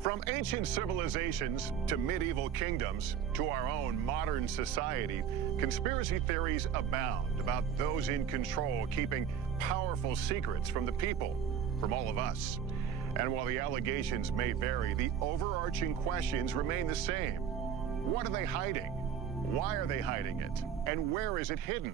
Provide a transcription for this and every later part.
From ancient civilizations to medieval kingdoms to our own modern society, conspiracy theories abound about those in control keeping powerful secrets from the people, from all of us. And while the allegations may vary, the overarching questions remain the same. What are they hiding? Why are they hiding it? And where is it hidden?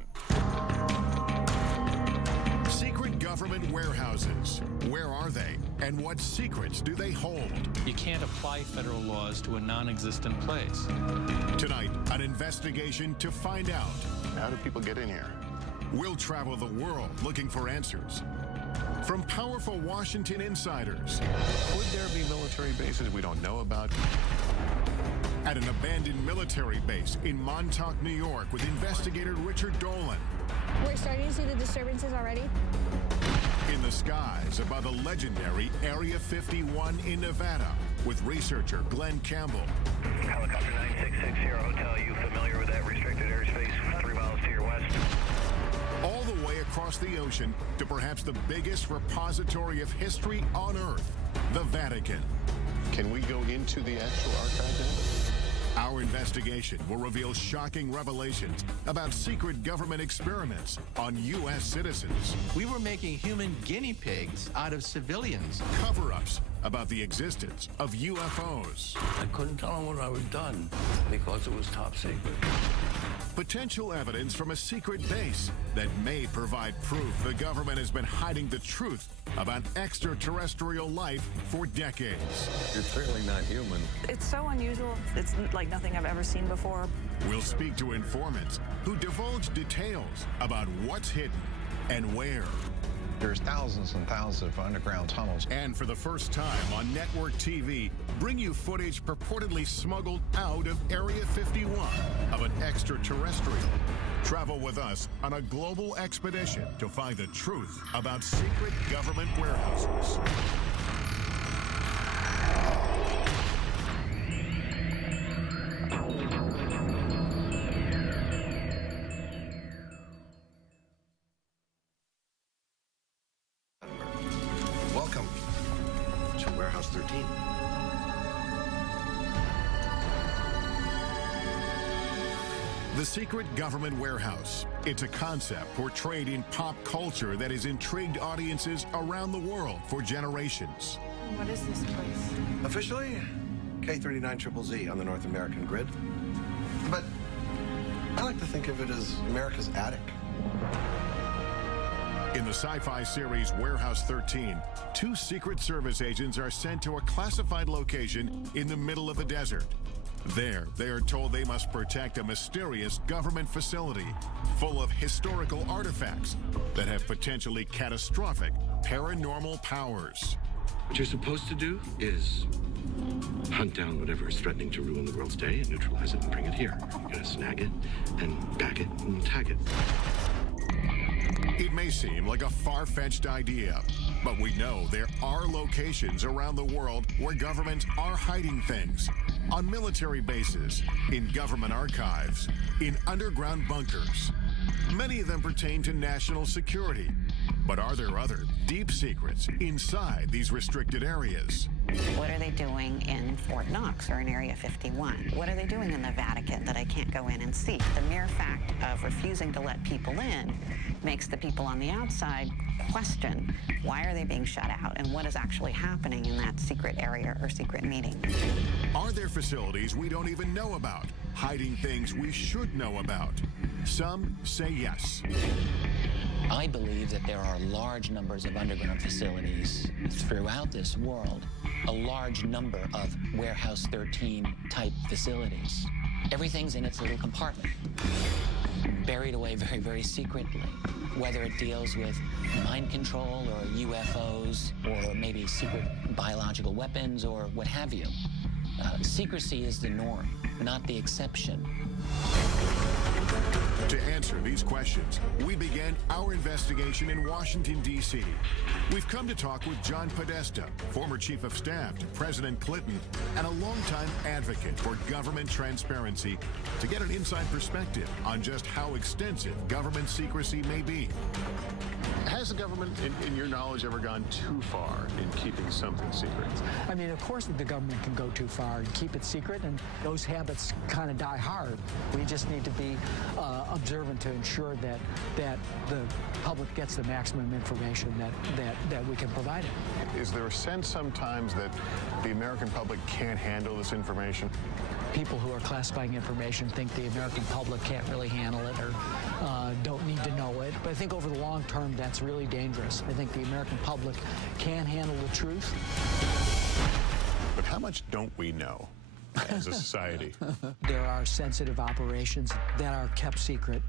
Secret government warehouses. Where are they? And what secrets do they hold? You can't apply federal laws to a non-existent place. Tonight, an investigation to find out. How do people get in here? We'll travel the world looking for answers. From powerful Washington insiders. Could there be military bases we don't know about? At an abandoned military base in Montauk, New York, with investigator Richard Dolan. We're starting to see the disturbances already. In the skies above the legendary Area 51 in Nevada, with researcher Glenn Campbell. Helicopter 966 here, Hotel. You familiar with that restricted airspace 3 miles to your west? All the way across the ocean to perhaps the biggest repository of history on Earth, the Vatican. Can we go into the actual archive then? Our investigation will reveal shocking revelations about secret government experiments on U.S. citizens. We were making human guinea pigs out of civilians. Cover-ups about the existence of UFOs. I couldn't tell them what I was done because it was top secret. Potential evidence from a secret base that may provide proof the government has been hiding the truth about extraterrestrial life for decades. You're certainly not human. It's so unusual. It's like nothing I've ever seen before. We'll speak to informants who divulge details about what's hidden and where. There's thousands and thousands of underground tunnels. And for the first time on network TV, bring you footage purportedly smuggled out of Area 51 of an extraterrestrial. Travel with us on a global expedition to find the truth about secret government warehouses. Welcome to Warehouse 13. The secret government warehouse. It's a concept portrayed in pop culture that has intrigued audiences around the world for generations. What is this place? Officially, K39ZZZ on the North American grid. But I like to think of it as America's attic. In the sci-fi series Warehouse 13, 2 Secret Service agents are sent to a classified location in the middle of the desert. There, they are told they must protect a mysterious government facility full of historical artifacts that have potentially catastrophic paranormal powers. What you're supposed to do is hunt down whatever is threatening to ruin the world's day and neutralize it and bring it here. You're gonna snag it and bag it and tag it. It may seem like a far-fetched idea, but we know there are locations around the world where governments are hiding things. On military bases, in government archives, in underground bunkers. Many of them pertain to national security. But are there other deep secrets inside these restricted areas? What are they doing in Fort Knox or in Area 51? What are they doing in the Vatican that I can't go in and see? The mere fact of refusing to let people in makes the people on the outside question why are they being shut out and what is actually happening in that secret area or secret meeting. Are there facilities we don't even know about, hiding things we should know about? Some say yes. I believe that there are large numbers of underground facilities throughout this world, a large number of Warehouse 13 type facilities. Everything's in its little compartment, buried away very, very secretly, whether it deals with mind control or UFOs or maybe secret biological weapons or what have you. Secrecy is the norm, not the exception. To answer these questions, we began our investigation in Washington, D.C. We've come to talk with John Podesta, former chief of staff to President Clinton and a longtime advocate for government transparency, to get an inside perspective on just how extensive government secrecy may be. Has the government, in your knowledge, ever gone too far in keeping something secret? I mean, of course the government can go too far and keep it secret, and those habits kind of die hard. We just need to be observant to ensure that the public gets the maximum information that we can provide it. Is there a sense sometimes that the American public can't handle this information? People who are classifying information think the American public can't really handle it or don't need to know it. But I think over the long term, that's really dangerous. I think the American public can handle the truth. But how much don't we know as a society? There are sensitive operations that are kept secret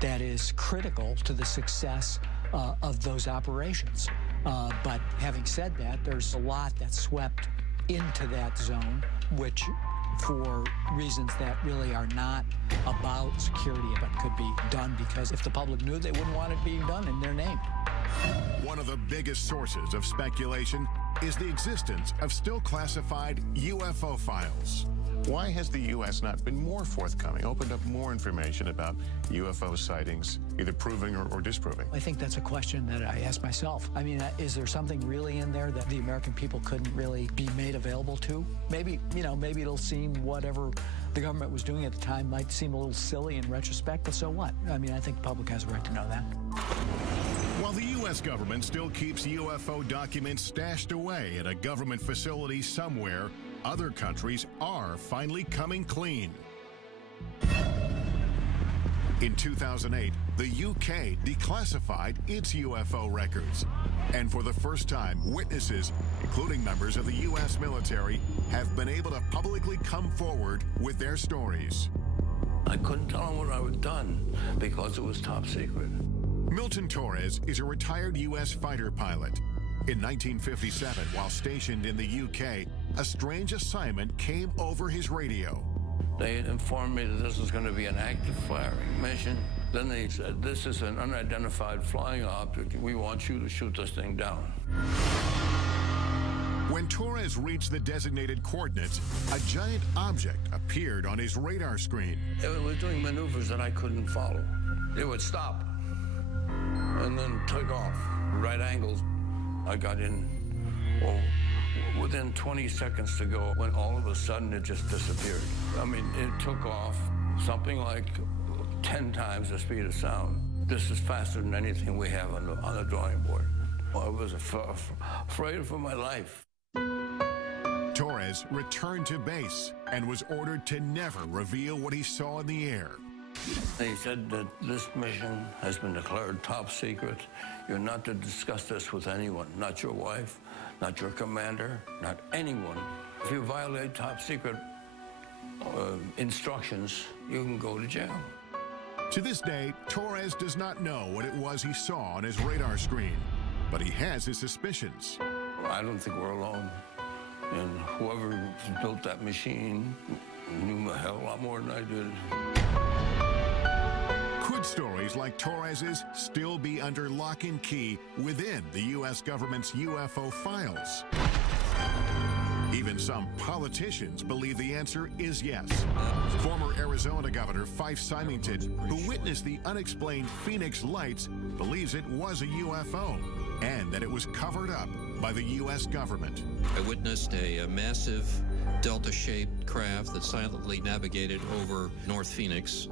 that is critical to the success of those operations. But having said that, there's a lot that's swept into that zone, which for reasons that really are not about security, but could be done because if the public knew, they wouldn't want it being done in their name. One of the biggest sources of speculation is the existence of still classified UFO files. Why has the U.S. not been more forthcoming, opened up more information about UFO sightings, either proving or disproving? I think that's a question that I ask myself. I mean, is there something really in there that the American people couldn't really be made available to? Maybe, maybe it'll seem whatever the government was doing at the time might seem a little silly in retrospect, but so what? I mean, I think the public has a right to know that. While the U.S. government still keeps UFO documents stashed away at a government facility somewhere, other countries are finally coming clean. In 2008, the UK declassified its UFO records. And for the first time, witnesses, including members of the U.S. military, have been able to publicly come forward with their stories. I couldn't tell them what I had done because it was top secret. Milton Torres is a retired U.S. fighter pilot. In 1957, while stationed in the UK, a strange assignment came over his radio. They informed me that this was going to be an active firing mission. Then they said, this is an unidentified flying object. We want you to shoot this thing down. When Torres reached the designated coordinates, a giant object appeared on his radar screen. It was doing maneuvers that I couldn't follow. It would stop and then take off. Right angles. I got in, within 20 seconds to go, when all of a sudden it just disappeared. I mean, it took off something like 10 times the speed of sound. This is faster than anything we have on the drawing board. I was afraid for my life. Torres returned to base and was ordered to never reveal what he saw in the air. They said that this mission has been declared top secret. You're not to discuss this with anyone, not your wife, not your commander, not anyone. If you violate top secret instructions, you can go to jail. To this day, Torres does not know what it was he saw on his radar screen, but he has his suspicions. I don't think we're alone. And whoever built that machine knew a hell of a lot more than I did. Could stories like Torres's still be under lock and key within the U.S. government's UFO files? Even some politicians believe the answer is yes. Former Arizona Governor Fife Symington, who witnessed the unexplained Phoenix lights, believes it was a UFO and that it was covered up by the U.S. government. I witnessed a massive delta-shaped craft that silently navigated over North Phoenix.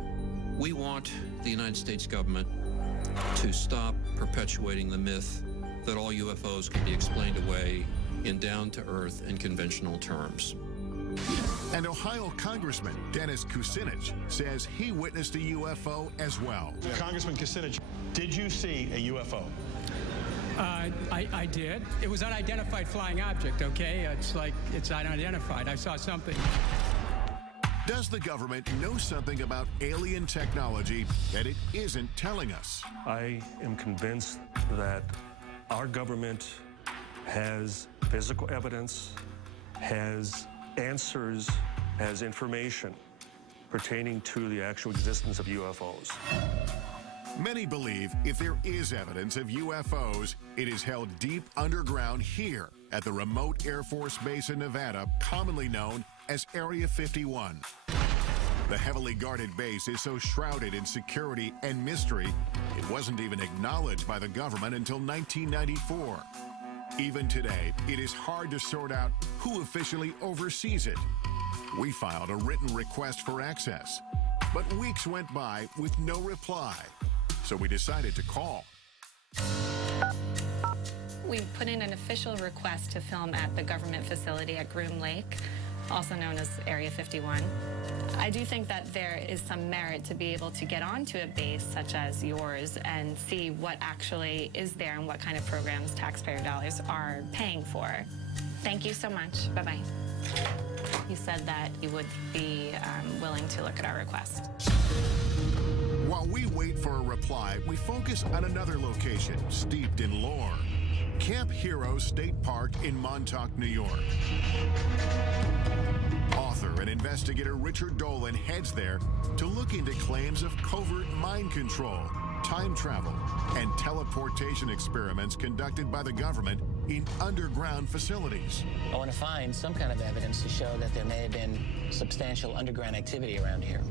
We want the United States government to stop perpetuating the myth that all UFOs can be explained away in down-to-earth and conventional terms. And Ohio Congressman Dennis Kucinich says he witnessed a UFO as well. Congressman Kucinich, did you see a UFO? I did. It was unidentified flying object, okay? It's unidentified. I saw something. Does the government know something about alien technology that it isn't telling us? I am convinced that our government has physical evidence, has answers, has information pertaining to the actual existence of UFOs. Many believe if there is evidence of UFOs, it is held deep underground here at the remote Air Force Base in Nevada, commonly known as Area 51. The heavily guarded base is so shrouded in security and mystery, it wasn't even acknowledged by the government until 1994. Even today, it is hard to sort out who officially oversees it. We filed a written request for access, but weeks went by with no reply, so we decided to call. We put in an official request to film at the government facility at Groom Lake, also known as Area 51. I do think that there is some merit to be able to get onto a base such as yours and see what actually is there and what kind of programs taxpayer dollars are paying for. Thank you so much. Bye-bye. You said that you would be willing to look at our request. While we wait for a reply, we focus on another location steeped in lore. Camp Hero State Park in Montauk, New York. Author and investigator Richard Dolan heads there to look into claims of covert mind control, time travel, and teleportation experiments conducted by the government in underground facilities. I want to find some kind of evidence to show that there may have been substantial underground activity around here.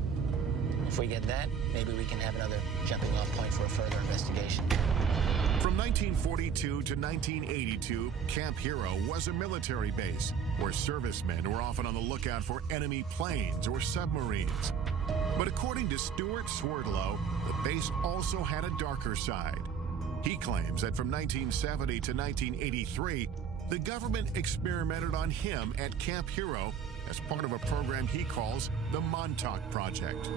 If we get that, maybe we can have another jumping-off point for a further investigation. From 1942 to 1982, Camp Hero was a military base where servicemen were often on the lookout for enemy planes or submarines. But according to Stuart Swerdlow, the base also had a darker side. He claims that from 1970 to 1983, the government experimented on him at Camp Hero as part of a program he calls the Montauk Project.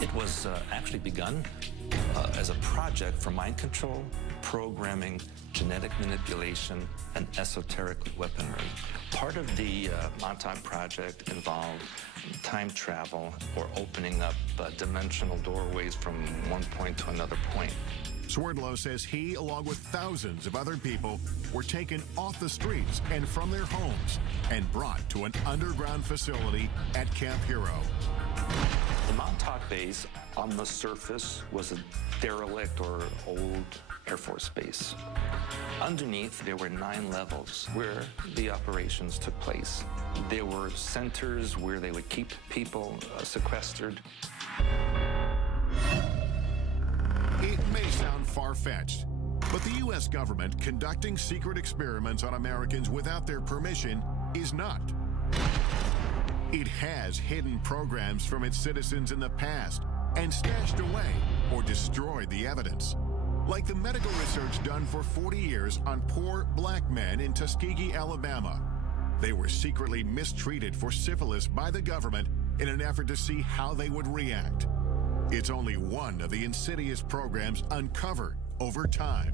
It was actually begun as a project for mind control, programming, genetic manipulation, and esoteric weaponry. Part of the Montauk Project involved time travel or opening up dimensional doorways from one point to another point. Swerdlow says he, along with thousands of other people, were taken off the streets and from their homes and brought to an underground facility at Camp Hero. The Montauk base on the surface was a derelict or old Air Force base. Underneath, there were 9 levels where the operations took place. There were centers where they would keep people sequestered. It may sound far-fetched, but the U.S. government conducting secret experiments on Americans without their permission is not. It has hidden programs from its citizens in the past and stashed away or destroyed the evidence. Like the medical research done for 40 years on poor black men in Tuskegee, Alabama. They were secretly mistreated for syphilis by the government in an effort to see how they would react. It's only one of the insidious programs uncovered over time.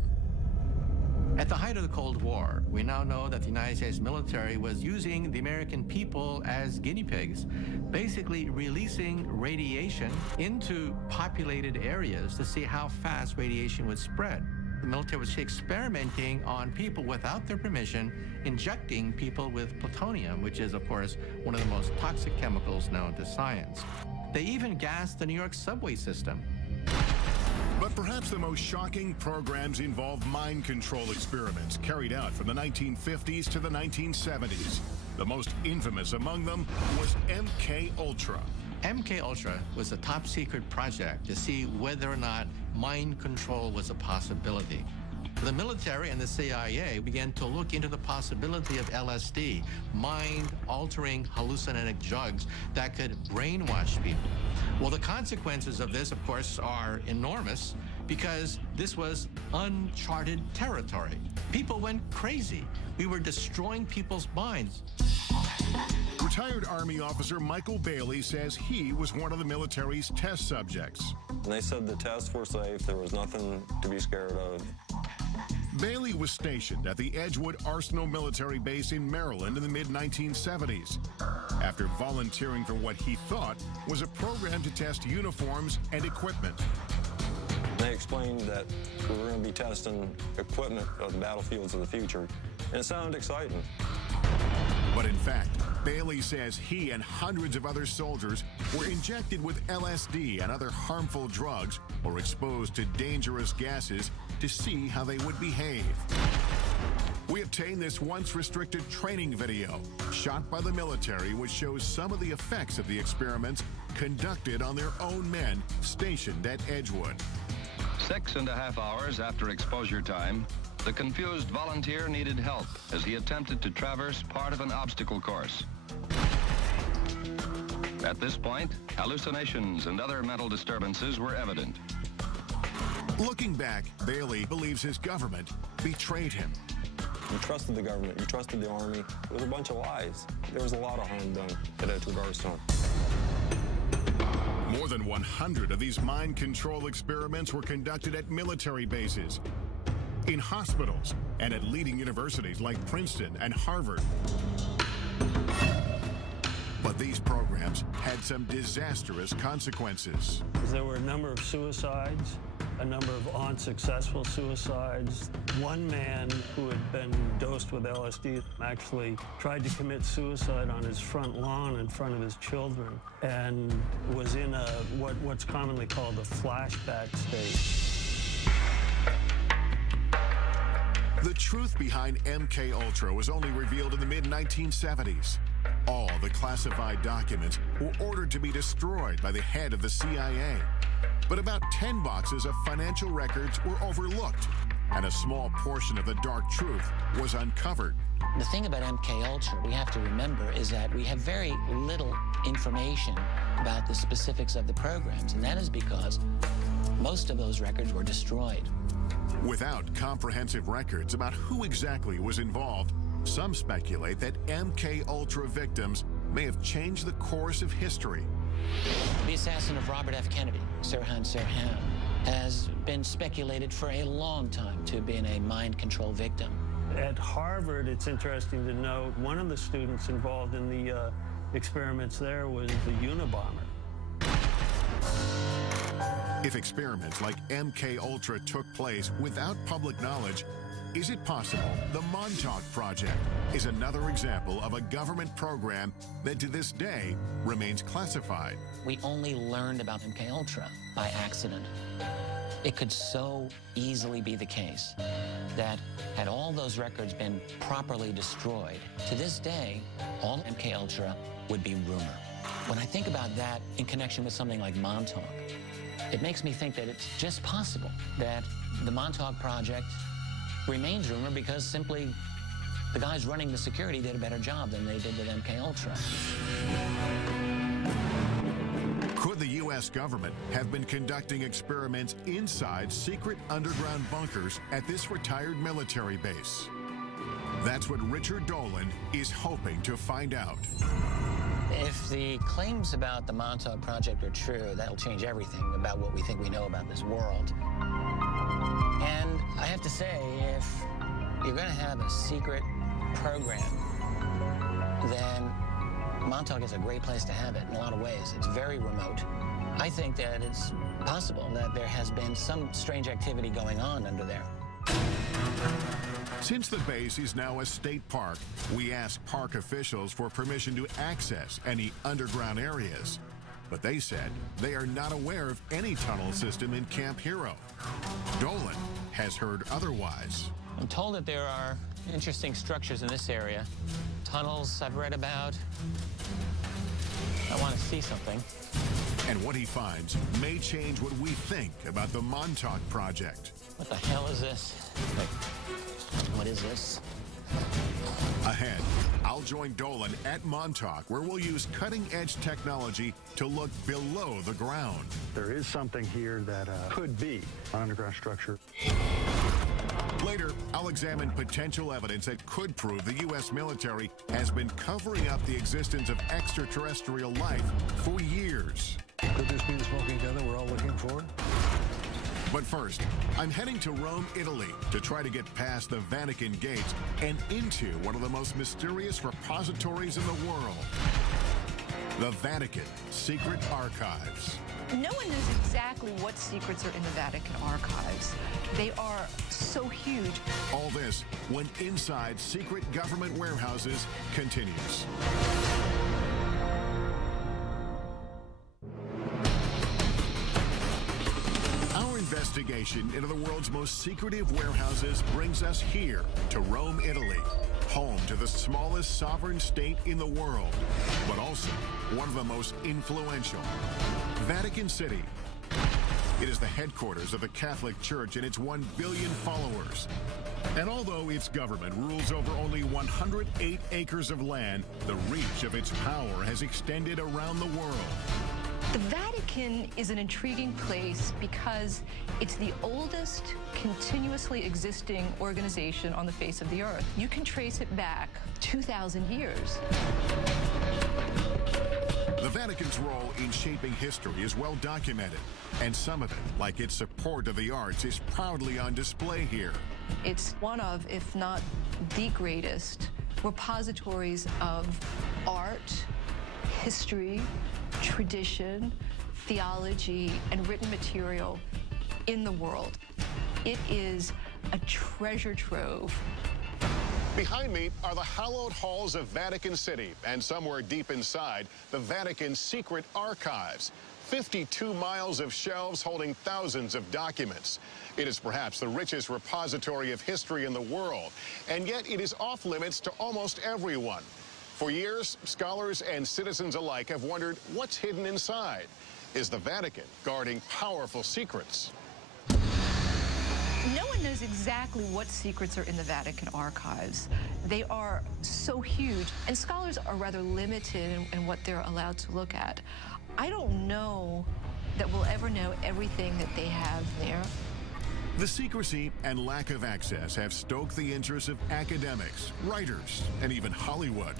At the height of the Cold War, we now know that the United States military was using the American people as guinea pigs, basically releasing radiation into populated areas to see how fast radiation would spread. The military was experimenting on people without their permission, injecting people with plutonium, which is, of course, one of the most toxic chemicals known to science. They even gassed the New York subway system. But perhaps the most shocking programs involved mind control experiments carried out from the 1950s to the 1970s. The most infamous among them was MK Ultra. MK Ultra was a top secret project to see whether or not mind control was a possibility. The military and the CIA began to look into the possibility of LSD, mind-altering hallucinogenic drugs that could brainwash people. Well, the consequences of this, of course, are enormous because this was uncharted territory. People went crazy. We were destroying people's minds. Retired Army officer Michael Bailey says he was one of the military's test subjects. They said the tests were safe. There was nothing to be scared of. Bailey was stationed at the Edgewood Arsenal military base in Maryland in the mid-1970s after volunteering for what he thought was a program to test uniforms and equipment. They explained that we were going to be testing equipment of the battlefields of the future, and it sounded exciting. But in fact, Bailey says he and hundreds of other soldiers were injected with LSD and other harmful drugs or exposed to dangerous gases to see how they would behave. We obtained this once restricted training video shot by the military, which shows some of the effects of the experiments conducted on their own men stationed at Edgewood. 6.5 hours after exposure time, the confused volunteer needed help as he attempted to traverse part of an obstacle course. At this point, hallucinations and other mental disturbances were evident. Looking back, Bailey believes his government betrayed him. You trusted the government, you trusted the Army. It was a bunch of lies. There was a lot of harm done at Edgewood Arsenal. More than 100 of these mind control experiments were conducted at military bases, in hospitals, and at leading universities like Princeton and Harvard. But these programs had some disastrous consequences. There were a number of suicides, a number of unsuccessful suicides. One man who had been dosed with LSD actually tried to commit suicide on his front lawn in front of his children and was in a what's commonly called a flashback state. The truth behind MKUltra was only revealed in the mid-1970s. All the classified documents were ordered to be destroyed by the head of the CIA. But about 10 boxes of financial records were overlooked, and a small portion of the dark truth was uncovered. The thing about MKUltra we have to remember is that we have very little information about the specifics of the programs, and that is because most of those records were destroyed. Without comprehensive records about who exactly was involved, some speculate that MKUltra victims may have changed the course of history. The assassin of Robert F. Kennedy, Sirhan Sirhan, has been speculated for a long time to have been a mind control victim. At Harvard, it's interesting to note, one of the students involved in the experiments there was the Unabomber. If experiments like MKUltra took place without public knowledge, is it possible the Montauk Project is another example of a government program that to this day remains classified? We only learned about MKUltra by accident. It could so easily be the case that had all those records been properly destroyed, to this day, all MKUltra would be rumor. When I think about that in connection with something like Montauk, it makes me think that it's just possible that the Montauk Project remains rumor because simply the guys running the security did a better job than they did with MKUltra. Could the U.S. government have been conducting experiments inside secret underground bunkers at this retired military base? That's what Richard Dolan is hoping to find out. If the claims about the Montauk Project are true, that'll change everything about what we think we know about this world. And I have to say, if you're going to have a secret program, then Montauk is a great place to have it in a lot of ways. It's very remote. I think that it's possible that there has been some strange activity going on under there. Since the base is now a state park, we asked park officials for permission to access any underground areas. But they said they are not aware of any tunnel system in Camp Hero. Dolan has heard otherwise. I'm told that there are interesting structures in this area. Tunnels I've read about. I want to see something. And what he finds may change what we think about the Montauk Project. What the hell is this? Wait, what is this? Ahead, I'll join Dolan at Montauk, where we'll use cutting-edge technology to look below the ground. There is something here that could be an underground structure. Later, I'll examine potential evidence that could prove the U.S. military has been covering up the existence of extraterrestrial life for years. Could this be the smoking gun that we're all looking for? But first, I'm heading to Rome, Italy, to try to get past the Vatican gates and into one of the most mysterious repositories in the world, the Vatican Secret Archives. No one knows exactly what secrets are in the Vatican archives. They are so huge. All this when Inside Secret Government Warehouses continues. Our investigation exploration into the world's most secretive warehouses brings us here to Rome, Italy, home to the smallest sovereign state in the world, but also one of the most influential, Vatican City. It is the headquarters of the Catholic Church and its 1 billion followers. And although its government rules over only 108 acres of land, the reach of its power has extended around the world. The Vatican is an intriguing place because it's the oldest continuously existing organization on the face of the earth. You can trace it back 2,000 years. The Vatican's role in shaping history is well documented, and some of it, like its support of the arts, is proudly on display here. It's one of, if not the greatest, repositories of art, history, tradition, theology, and written material in the world. It is a treasure trove. Behind me are the hallowed halls of Vatican City, and somewhere deep inside, the Vatican's secret archives. 52 miles of shelves holding thousands of documents. It is perhaps the richest repository of history in the world, and yet it is off limits to almost everyone. For years, scholars and citizens alike have wondered what's hidden inside. Is the Vatican guarding powerful secrets? No one knows exactly what secrets are in the Vatican archives. They are so huge, and scholars are rather limited in what they're allowed to look at. I don't know that we'll ever know everything that they have there. The secrecy and lack of access have stoked the interest of academics, writers, and even Hollywood.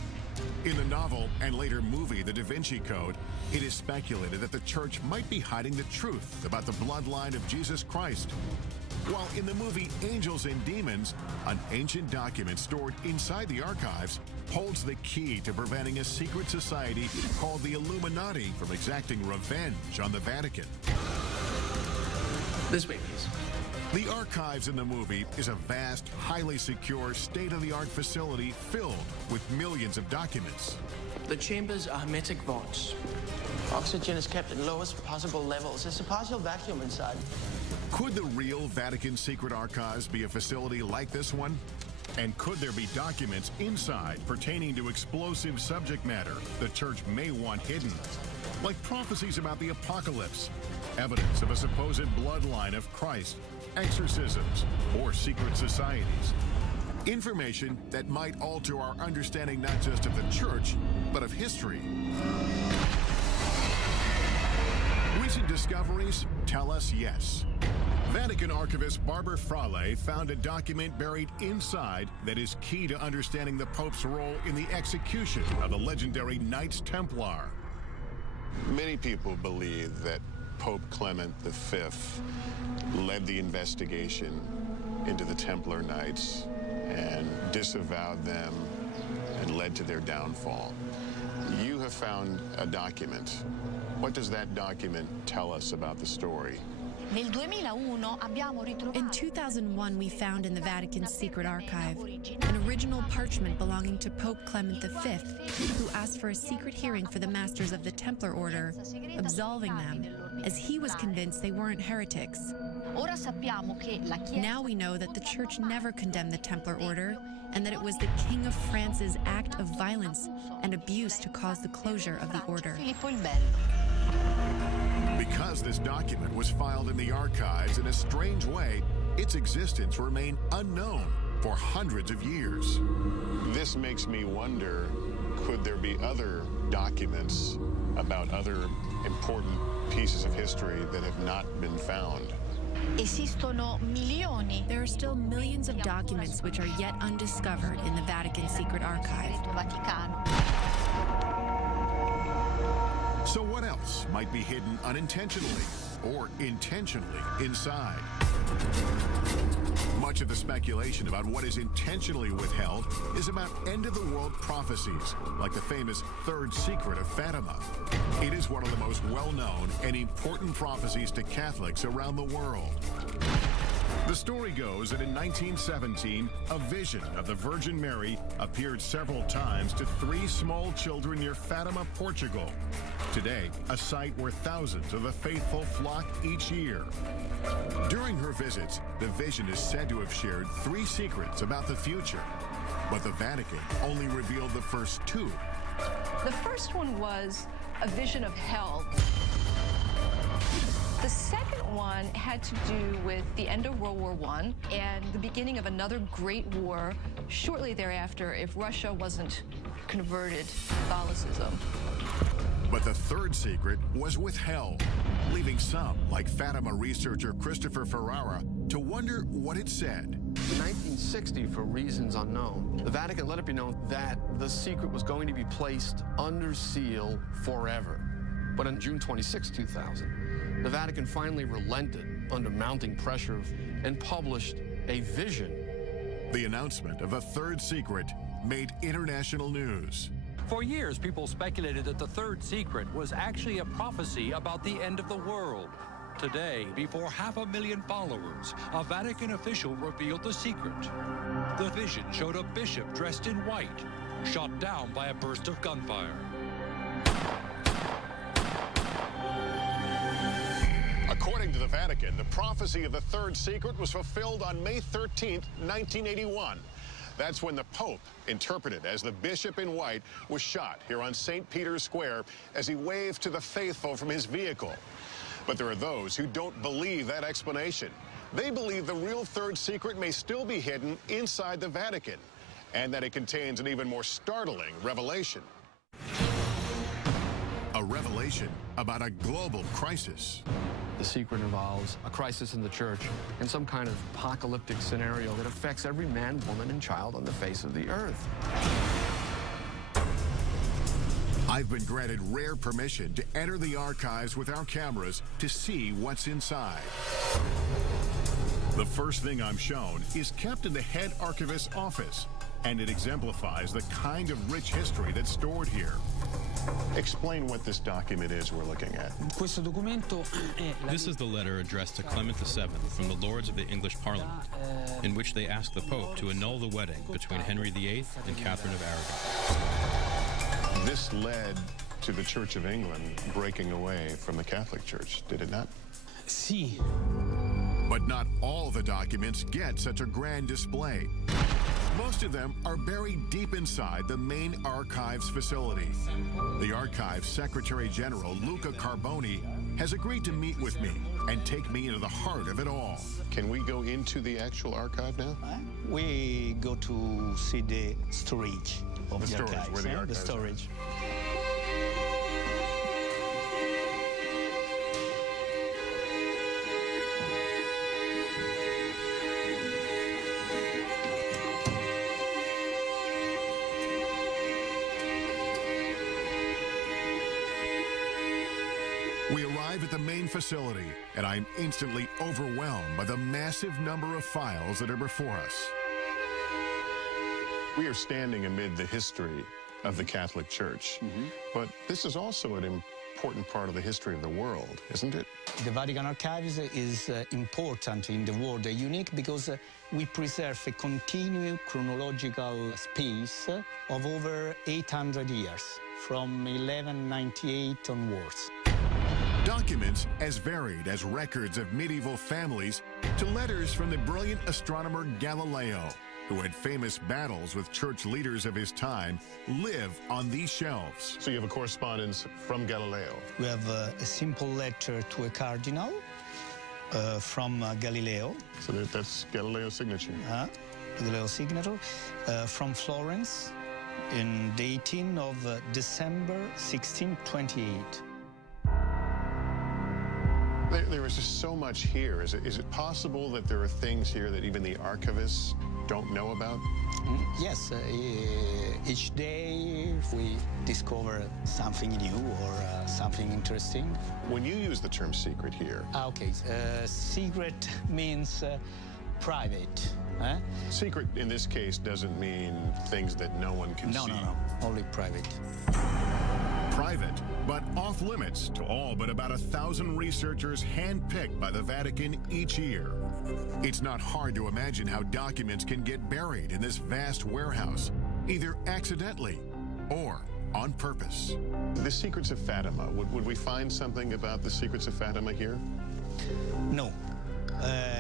In the novel and later movie, The Da Vinci Code, it is speculated that the church might be hiding the truth about the bloodline of Jesus Christ. While in the movie Angels and Demons, an ancient document stored inside the archives holds the key to preventing a secret society called the Illuminati from exacting revenge on the Vatican. This way, please. The archives in the movie is a vast, highly secure, state-of-the-art facility filled with millions of documents. The chambers are hermetic vaults. Oxygen is kept at lowest possible levels. There's a partial vacuum inside. Could the real Vatican secret archives be a facility like this one? And could there be documents inside pertaining to explosive subject matter the church may want hidden? Like prophecies about the apocalypse, evidence of a supposed bloodline of Christ, exorcisms, or secret societies. Information that might alter our understanding not just of the church, but of history. Recent discoveries tell us yes. Vatican archivist Barbara Frale found a document buried inside that is key to understanding the Pope's role in the execution of the legendary Knights Templar. Many people believe that Pope Clement V led the investigation into the Templar Knights and disavowed them and led to their downfall. You have found a document. What does that document tell us about the story? In 2001, we found in the Vatican's secret archive an original parchment belonging to Pope Clement V, who asked for a secret hearing for the Masters of the Templar Order, absolving them, as he was convinced they weren't heretics. Now we know that the Church never condemned the Templar Order, and that it was the King of France's act of violence and abuse to cause the closure of the order. Because this document was filed in the archives in a strange way, its existence remained unknown for hundreds of years. This makes me wonder, could there be other documents about other important pieces of history that have not been found? There are still millions of documents which are yet undiscovered in the Vatican secret archive. So what else might be hidden unintentionally or intentionally inside? Much of the speculation about what is intentionally withheld is about end-of-the-world prophecies, like the famous Third Secret of Fatima. It is one of the most well-known and important prophecies to Catholics around the world. The story goes that in 1917, a vision of the Virgin Mary appeared several times to 3 small children near Fatima, Portugal. Today, a site where thousands of the faithful flock each year. During her visits, the vision is said to have shared 3 secrets about the future. But the Vatican only revealed the first 2. The first one was a vision of hell. The second one had to do with the end of World War I and the beginning of another great war shortly thereafter if Russia wasn't converted to Catholicism. But the third secret was withheld, leaving some, like Fatima researcher Christopher Ferrara, to wonder what it said. In 1960, for reasons unknown, the Vatican let it be known that the secret was going to be placed under seal forever. But on June 26, 2000, the Vatican finally relented under mounting pressure and published a vision. The announcement of a third secret made international news. For years, people speculated that the third secret was actually a prophecy about the end of the world. Today, before 500,000 followers, a Vatican official revealed the secret. The vision showed a bishop dressed in white, shot down by a burst of gunfire. According to the Vatican, the prophecy of the third secret was fulfilled on May 13, 1981. That's when the Pope, interpreted as the bishop in white, was shot here on St. Peter's Square as he waved to the faithful from his vehicle. But there are those who don't believe that explanation. They believe the real third secret may still be hidden inside the Vatican, and that it contains an even more startling revelation. A revelation about a global crisis. The secret involves a crisis in the church and some kind of apocalyptic scenario that affects every man, woman, and child on the face of the earth. I've been granted rare permission to enter the archives with our cameras to see what's inside. The first thing I'm shown is kept in the head archivist's office, and it exemplifies the kind of rich history that's stored here. Explain what this document is we're looking at. This is the letter addressed to Clement VII from the Lords of the English Parliament, in which they ask the Pope to annul the wedding between Henry VIII and Catherine of Aragon. This led to the Church of England breaking away from the Catholic Church, did it not? Si. But not all the documents get such a grand display. Most of them are buried deep inside the main archives facility. The Archives Secretary General, Luca Carboni, has agreed to meet with me and take me into the heart of it all. Can we go into the actual archive now? We go to see the storage of the archives. Where the archives the storage. We arrive at the main facility, and I'm instantly overwhelmed by the massive number of files that are before us. We are standing amid the history of the Catholic Church, but this is also an important part of the history of the world, isn't it? The Vatican Archives is important in the world, unique because we preserve a continuous chronological space of over 800 years, from 1198 onwards. Documents as varied as records of medieval families to letters from the brilliant astronomer Galileo, who had famous battles with church leaders of his time, live on these shelves. So you have a correspondence from Galileo? We have a simple letter to a cardinal from Galileo. So that's Galileo's signature? Galileo's signature from Florence in the 18th of December 1628. There is just so much here. Is it possible that there are things here that even the archivists don't know about? Yes. Each day we discover something new or something interesting. When you use the term secret here... Okay. Secret means private. Secret, in this case, doesn't mean things that no one can see. No. Only private. private, but off limits to all but about 1,000 researchers handpicked by the Vatican each year. It's not hard to imagine how documents can get buried in this vast warehouse, either accidentally or on purpose. The Secrets of Fatima, would we find something about the Secrets of Fatima here? No.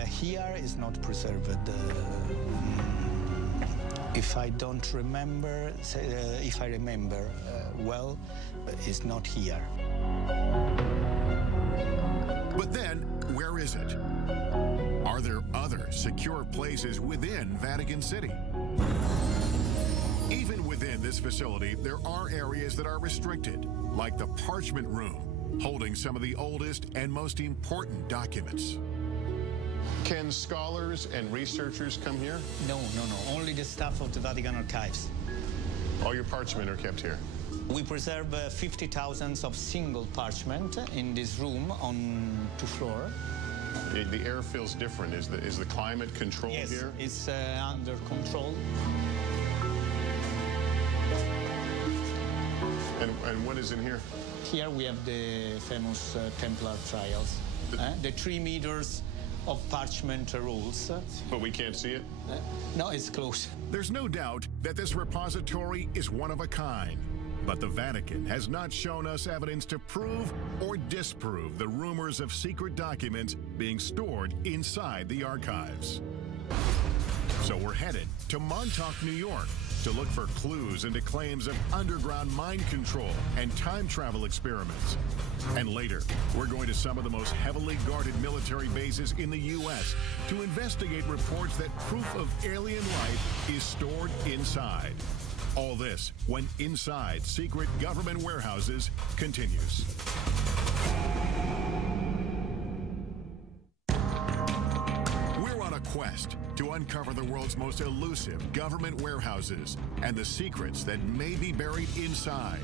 Here is not preserved. If I don't remember, if I remember well, it's not here. But then, where is it? Are there other secure places within Vatican City? Even within this facility, there are areas that are restricted, like the Parchment Room, holding some of the oldest and most important documents. Can scholars and researchers come here? No. Only the staff of the Vatican Archives. All your parchment are kept here? We preserve 50,000 of single parchment in this room on 2 floors. The air feels different. Is the climate controlled here? Yes, it's under control. And what is in here? Here we have the famous Templar trials. The 3 meters of parchment rolls. But we can't see it? No, it's close. There's no doubt that this repository is one of a kind. But the Vatican has not shown us evidence to prove or disprove the rumors of secret documents being stored inside the archives. So we're headed to Montauk, New York, to look for clues into claims of underground mind control and time travel experiments. And later, we're going to some of the most heavily guarded military bases in the U.S. to investigate reports that proof of alien life is stored inside. All this when Inside Secret Government Warehouses continues. We're on a quest to uncover the world's most elusive government warehouses and the secrets that may be buried inside.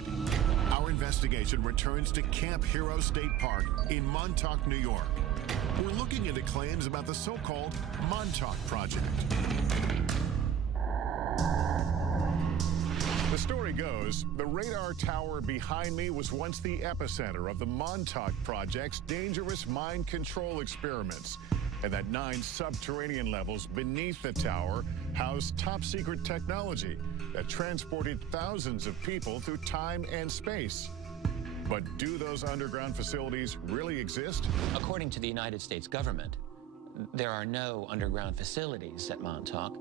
Our investigation returns to Camp Hero State Park in Montauk, New York. We're looking into claims about the so-called Montauk Project. The story goes, the radar tower behind me was once the epicenter of the Montauk Project's dangerous mind control experiments, and that 9 subterranean levels beneath the tower housed top-secret technology that transported thousands of people through time and space. But do those underground facilities really exist? According to the United States government, there are no underground facilities at Montauk.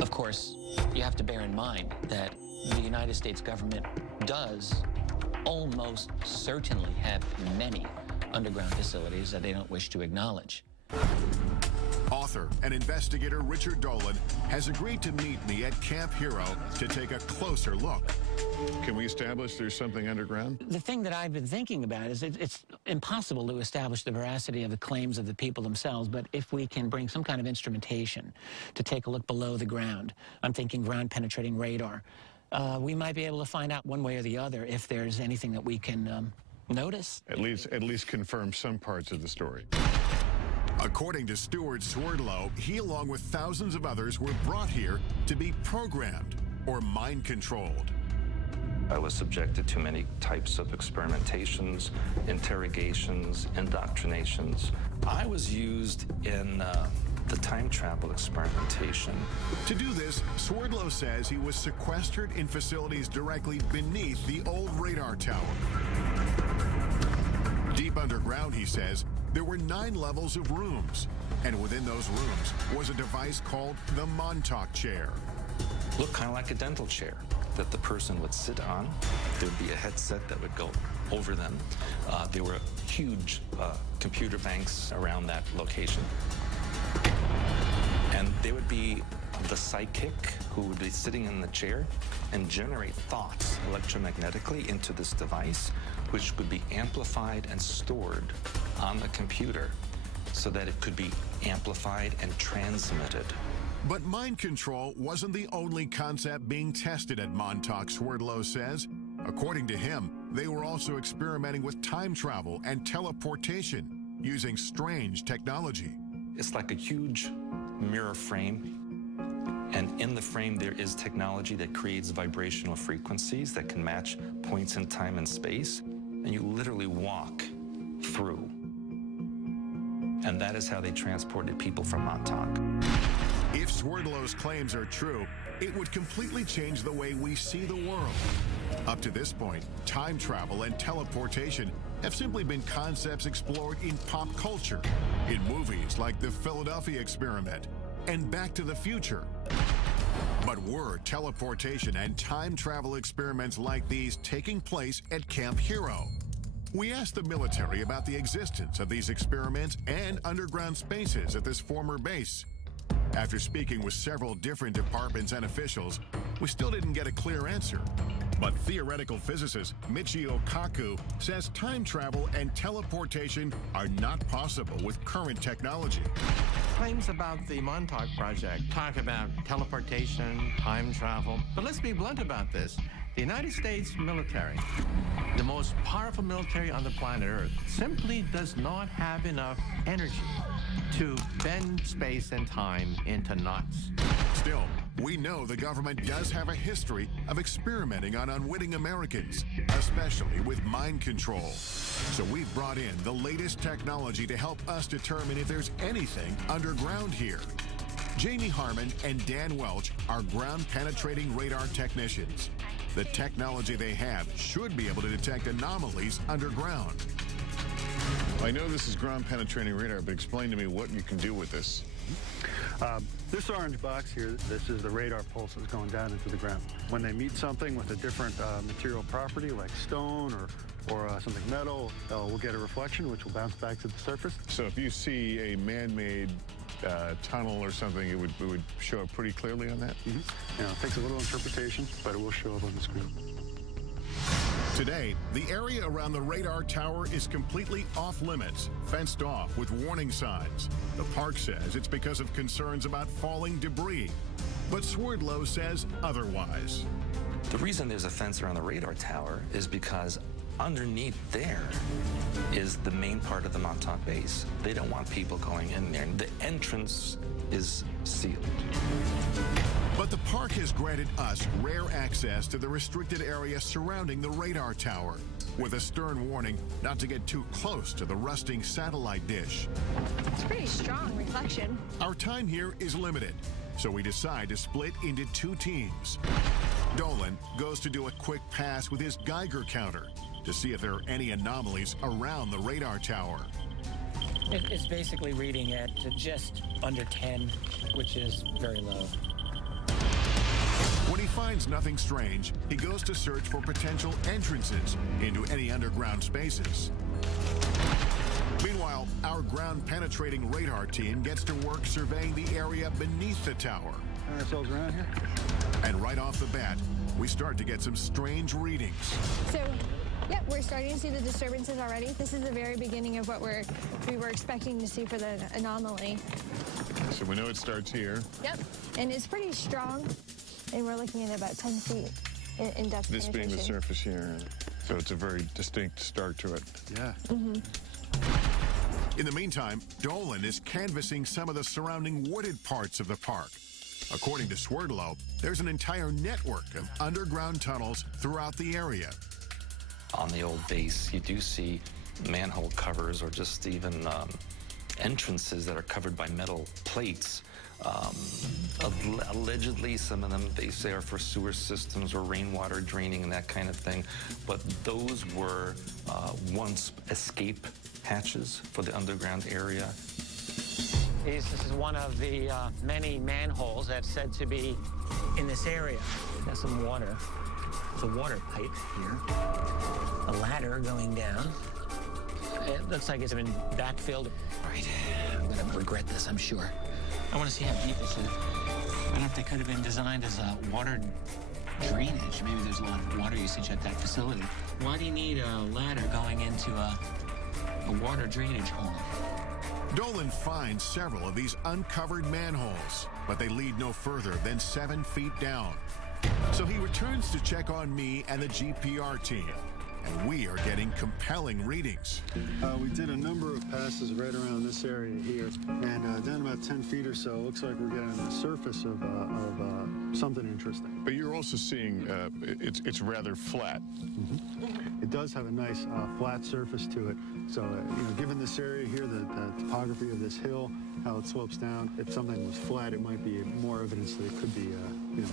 Of course, you have to bear in mind that the United States government does almost certainly have many underground facilities that they don't wish to acknowledge. Author and investigator Richard Dolan has agreed to meet me at Camp Hero to take a closer look. Can we establish there's something underground? The thing that I've been thinking about is it's impossible to establish the veracity of the claims of the people themselves, but if we can bring some kind of instrumentation to take a look below the ground, I'm thinking ground-penetrating radar, we might be able to find out one way or the other if there's anything that we can notice. At least confirm some parts of the story. According to Stuart Swerdlow, he, along with thousands of others, were brought here to be programmed or mind-controlled. I was subjected to many types of experimentations, interrogations, indoctrinations. I was used in the time travel experimentation. To do this, Swerdlow says he was sequestered in facilities directly beneath the old radar tower. Deep underground, he says, there were 9 levels of rooms, and within those rooms was a device called the Montauk chair. Looked kind of like a dental chair that the person would sit on. There'd be a headset that would go over them. There were huge computer banks around that location. And there would be the psychic who would be sitting in the chair and generate thoughts electromagnetically into this device, which would be amplified and stored on the computer so that it could be amplified and transmitted. But mind control wasn't the only concept being tested at Montauk, Swerdlow says. According to him, they were also experimenting with time travel and teleportation using strange technology. It's like a huge mirror frame And in the frame, there is technology that creates vibrational frequencies that can match points in time and space. And you literally walk through. And that is how they transported people from Montauk. If Swerdlow's claims are true, it would completely change the way we see the world. Up to this point, time travel and teleportation have simply been concepts explored in pop culture, in movies like the Philadelphia Experiment and Back to the Future. But were teleportation and time travel experiments like these taking place at Camp Hero? We asked the military about the existence of these experiments and underground spaces at this former base. After speaking with several different departments and officials, we still didn't get a clear answer. But theoretical physicist Michio Kaku says time travel and teleportation are not possible with current technology. Claims about the Montauk Project talk about teleportation, time travel. But let's be blunt about this. The United States military, the most powerful military on the planet Earth, simply does not have enough energy to bend space and time into knots. Still, we know the government does have a history of experimenting on unwitting Americans, especially with mind control. So we've brought in the latest technology to help us determine if there's anything underground here. Jamie Harmon and Dan Welch are ground-penetrating radar technicians. The technology they have should be able to detect anomalies underground. I know this is ground-penetrating radar, but explain to me what you can do with this. This orange box here, this is the radar pulses going down into the ground. When they meet something with a different material property, like stone or something metal, we'll get a reflection, which will bounce back to the surface. So if you see a man-made tunnel or something, it would show up pretty clearly on that? Mm-hmm. You know, it takes a little interpretation, but it will show up on the screen. Today, the area around the radar tower is completely off-limits, fenced off with warning signs. The park says it's because of concerns about falling debris, but Swerdlow says otherwise. The reason there's a fence around the radar tower is because underneath there is the main part of the Montauk base. They don't want people going in there. The entrance is sealed. But the park has granted us rare access to the restricted area surrounding the radar tower, with a stern warning not to get too close to the rusting satellite dish. It's pretty strong reflection. Our time here is limited, so we decide to split into two teams. Dolan goes to do a quick pass with his Geiger counter to see if there are any anomalies around the radar tower. It's basically reading at just under 10, which is very low. When he finds nothing strange, he goes to search for potential entrances into any underground spaces. Meanwhile, our ground-penetrating radar team gets to work surveying the area beneath the tower. Ourselves around here. And right off the bat, we start to get some strange readings. So, yeah, we're starting to see the disturbances already. This is the very beginning of what we were expecting to see for the anomaly. So we know it starts here. Yep, and it's pretty strong, and we're looking at about 10 feet in depth This being the penetration. surface here. So it's a very distinct start to it. Yeah. Mm-hmm. In the meantime, Dolan is canvassing some of the surrounding wooded parts of the park. According to Swerdlow, there's an entire network of underground tunnels throughout the area. On the old base, you do see manhole covers or just even entrances that are covered by metal plates. Allegedly, some of them, they say, are for sewer systems or rainwater draining and that kind of thing. But those were once escape hatches for the underground area. This is one of the many manholes that's said to be in this area. Got some water. It's a water pipe here. A ladder going down. It looks like it's been backfilled. Right. I'm going to regret this, I'm sure. I want to see how deep this is. I don't know if they could have been designed as a water drainage. Maybe there's a lot of water usage at that facility. Why do you need a ladder going into a water drainage hole? Dolan finds several of these uncovered manholes, but they lead no further than 7 feet down. So he returns to check on me and the GPR team. and we are getting compelling readings. We did a number of passes right around this area here, and down about 10 feet or so, it looks like we're getting the surface of something interesting. But you're also seeing it's rather flat. Mm-hmm. It does have a nice flat surface to it. So, given this area here, the topography of this hill, how it slopes down, if something was flat, it might be more evidence that it could be,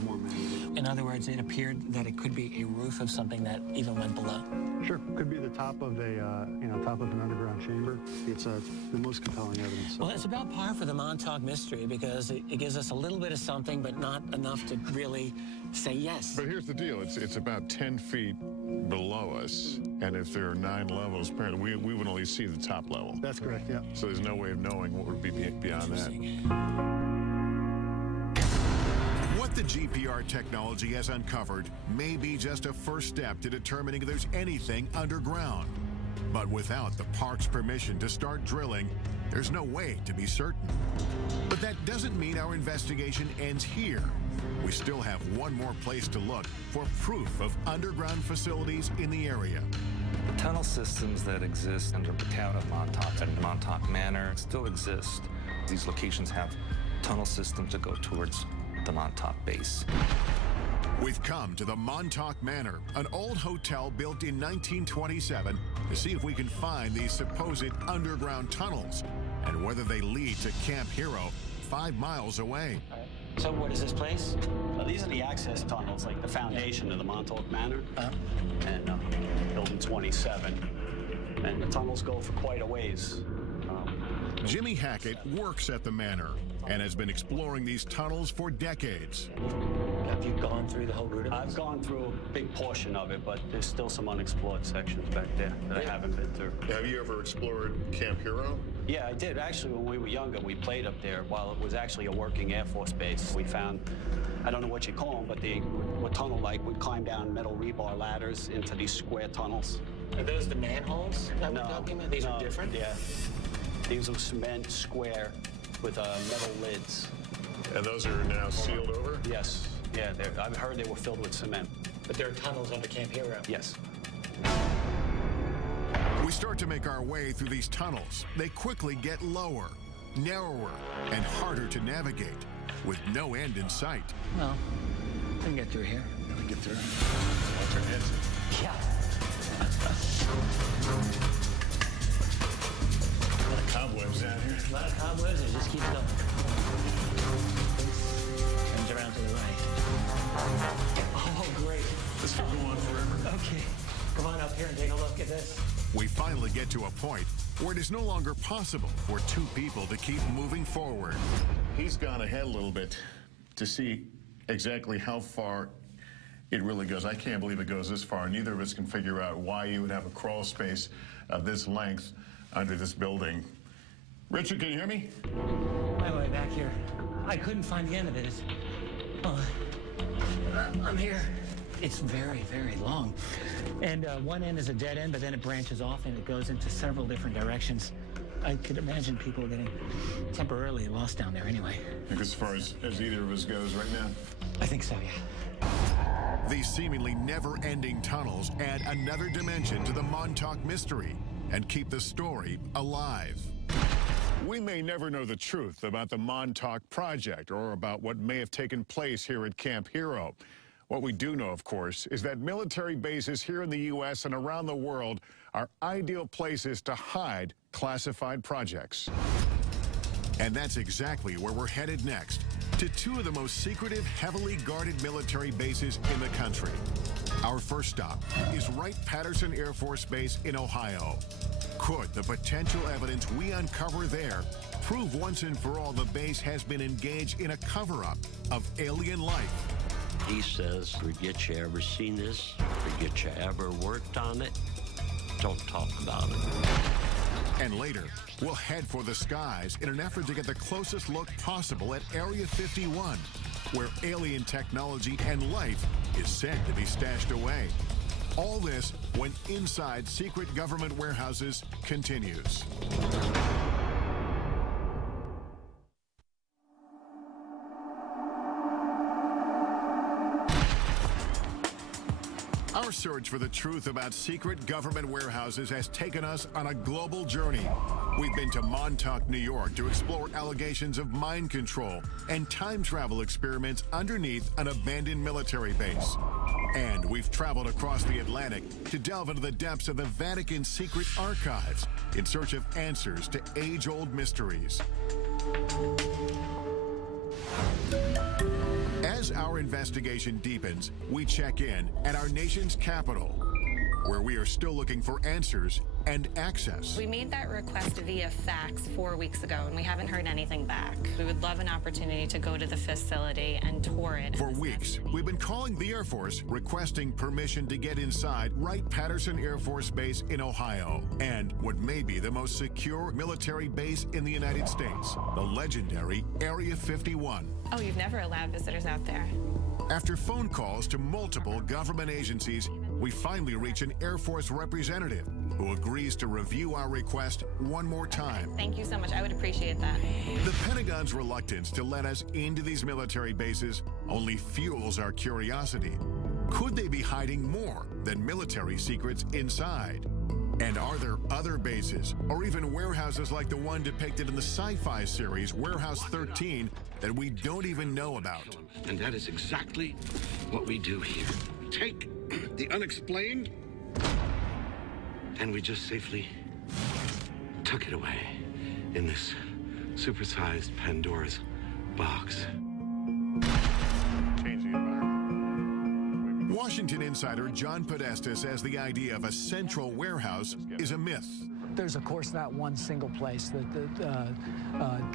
more man-made. In other words, it appeared that it could be a roof of something that even went below. Sure, could be the top of a, top of an underground chamber. It's the most compelling evidence. Well, it's about par for the Montauk mystery because it gives us a little bit of something, but not enough to really say yes. But here's the deal: it's about 10 feet below us, and if there are 9 levels, apparently we would only see the top level. That's correct. Yeah. So there's no way of knowing what would be beyond that. What the GPR technology has uncovered may be just a first step to determining if there's anything underground. But without the park's permission to start drilling, there's no way to be certain. But that doesn't mean our investigation ends here. We still have one more place to look for proof of underground facilities in the area. Tunnel systems that exist under the town of Montauk and Montauk Manor still exist. These locations have tunnel systems that go towards the Montauk base. We've come to the Montauk Manor, an old hotel built in 1927, to see if we can find these supposed underground tunnels and whether they lead to Camp Hero 5 miles away. So what is this place? These are the access tunnels, like the foundation of the Montauk Manor, and building 27. And the tunnels go for quite a ways. Jimmy Hackett works at the manor and has been exploring these tunnels for decades. Have you gone through the whole route of I've gone through a big portion of it, but there's still some unexplored sections back there that I haven't been through. Have you ever explored Camp Hero? Yeah, I did. Actually, when we were younger, we played up there while it was actually a working Air Force base. We found, I don't know what you call them, but they were tunnel-like. We'd climb down metal rebar ladders into these square tunnels. Are those the manholes that we're talking about? These are different? Yeah. These are cement square with metal lids. And those are now sealed over? Yes. Yeah, I've heard they were filled with cement. But there are tunnels under Camp Hero? Yes. We start to make our way through these tunnels. They quickly get lower, narrower, and harder to navigate, with no end in sight. Well, we can get through here. We can get through. I'll turn heads. Yeah. A lot of cobwebs down here. A lot of cobwebs, it just keeps going. Turns around to the right. Oh, great. This could go on forever. Okay. Come on up here and take a look at this. We finally get to a point where it is no longer possible for 2 people to keep moving forward. He's gone ahead a little bit to see exactly how far it really goes. I can't believe it goes this far. Neither of us can figure out why you would have a crawl space of this length under this building. Richard, can you hear me? My way back here. I couldn't find the end of it. I'm here. It's very, very long. And one end is a dead end, but then it branches off and it goes into several different directions. I could imagine people getting temporarily lost down there anyway. I think as far as either of us goes right now? I think so, yeah. These seemingly never-ending tunnels add another dimension to the Montauk mystery and keep the story alive. We may never know the truth about the Montauk Project or about what may have taken place here at Camp Hero. What we do know, of course, is that military bases here in the U.S. and around the world are ideal places to hide classified projects. And that's exactly where we're headed next, to 2 of the most secretive, heavily guarded military bases in the country. Our first stop is Wright-Patterson Air Force Base in Ohio. Could the potential evidence we uncover there prove once and for all the base has been engaged in a cover-up of alien life? He says, forget you ever seen this, forget you ever worked on it, don't talk about it. And later, we'll head for the skies in an effort to get the closest look possible at Area 51, where alien technology and life is said to be stashed away. All this when Inside Secret Government Warehouses continues. Our search for the truth about secret government warehouses has taken us on a global journey. We've been to Montauk, New York to explore allegations of mind control and time travel experiments underneath an abandoned military base. And we've traveled across the Atlantic to delve into the depths of the Vatican's secret archives in search of answers to age-old mysteries. As our investigation deepens, we check in at our nation's capital, where we are still looking for answers and access. We made that request via fax 4 weeks ago, and we haven't heard anything back. We would love an opportunity to go to the facility and tour it. For weeks, we've been calling the Air Force, requesting permission to get inside Wright-Patterson Air Force Base in Ohio, and what may be the most secure military base in the United States, the legendary Area 51. Oh, you've never allowed visitors out there? After phone calls to multiple government agencies, we finally reach an Air Force representative who agrees to review our request one more time. Thank you so much. I would appreciate that. The Pentagon's reluctance to let us into these military bases only fuels our curiosity. Could they be hiding more than military secrets inside? And are there other bases, or even warehouses like the one depicted in the sci-fi series Warehouse 13 that we don't even know about? And that is exactly what we do here. Take the unexplained, and we just safely took it away in this supersized Pandora's box. Washington insider John Podesta says the idea of a central warehouse is a myth. There's, of course, not one single place that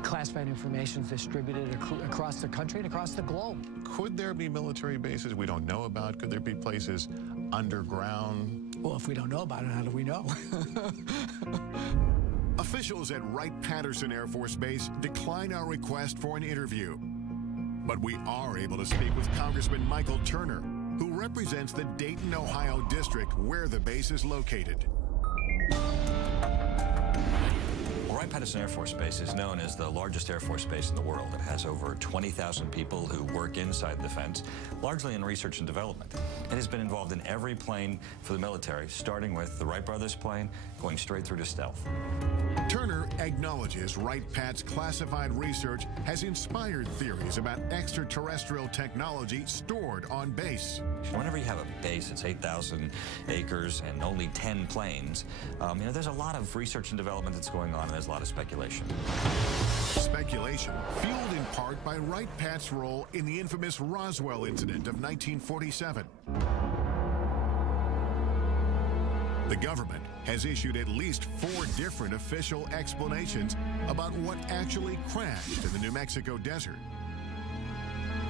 classified information is distributed across the country and across the globe. Could there be military bases we don't know about? Could there be places underground? Well, if we don't know about it, how do we know? Officials at Wright-Patterson Air Force Base decline our request for an interview. But we are able to speak with Congressman Michael Turner, who represents the Dayton, Ohio district where the base is located. Wright-Patterson Air Force Base is known as the largest Air Force base in the world. It has over 20,000 people who work inside the fence, largely in research and development. It has been involved in every plane for the military, starting with the Wright brothers plane, going straight through to stealth. Turner acknowledges Wright-Pat's classified research has inspired theories about extraterrestrial technology stored on base. Whenever you have a base, it's 8,000 acres and only 10 planes. There's a lot of research and development that's going on, and there's a lot of speculation. Speculation fueled in part by Wright-Pat's role in the infamous Roswell incident of 1947. The government has issued at least 4 different official explanations about what actually crashed in the New Mexico desert.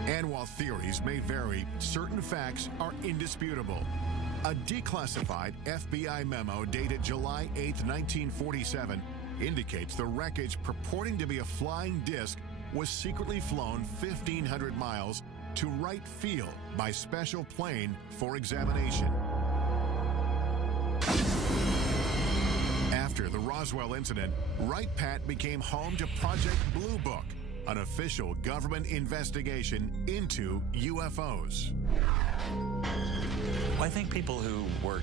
And while theories may vary, certain facts are indisputable. A declassified FBI memo dated July 8, 1947, indicates the wreckage purporting to be a flying disc was secretly flown 1,500 miles to Wright Field by special plane for examination. After the Roswell incident, Wright-Pat became home to Project Blue Book, an official government investigation into UFOs. I think people who were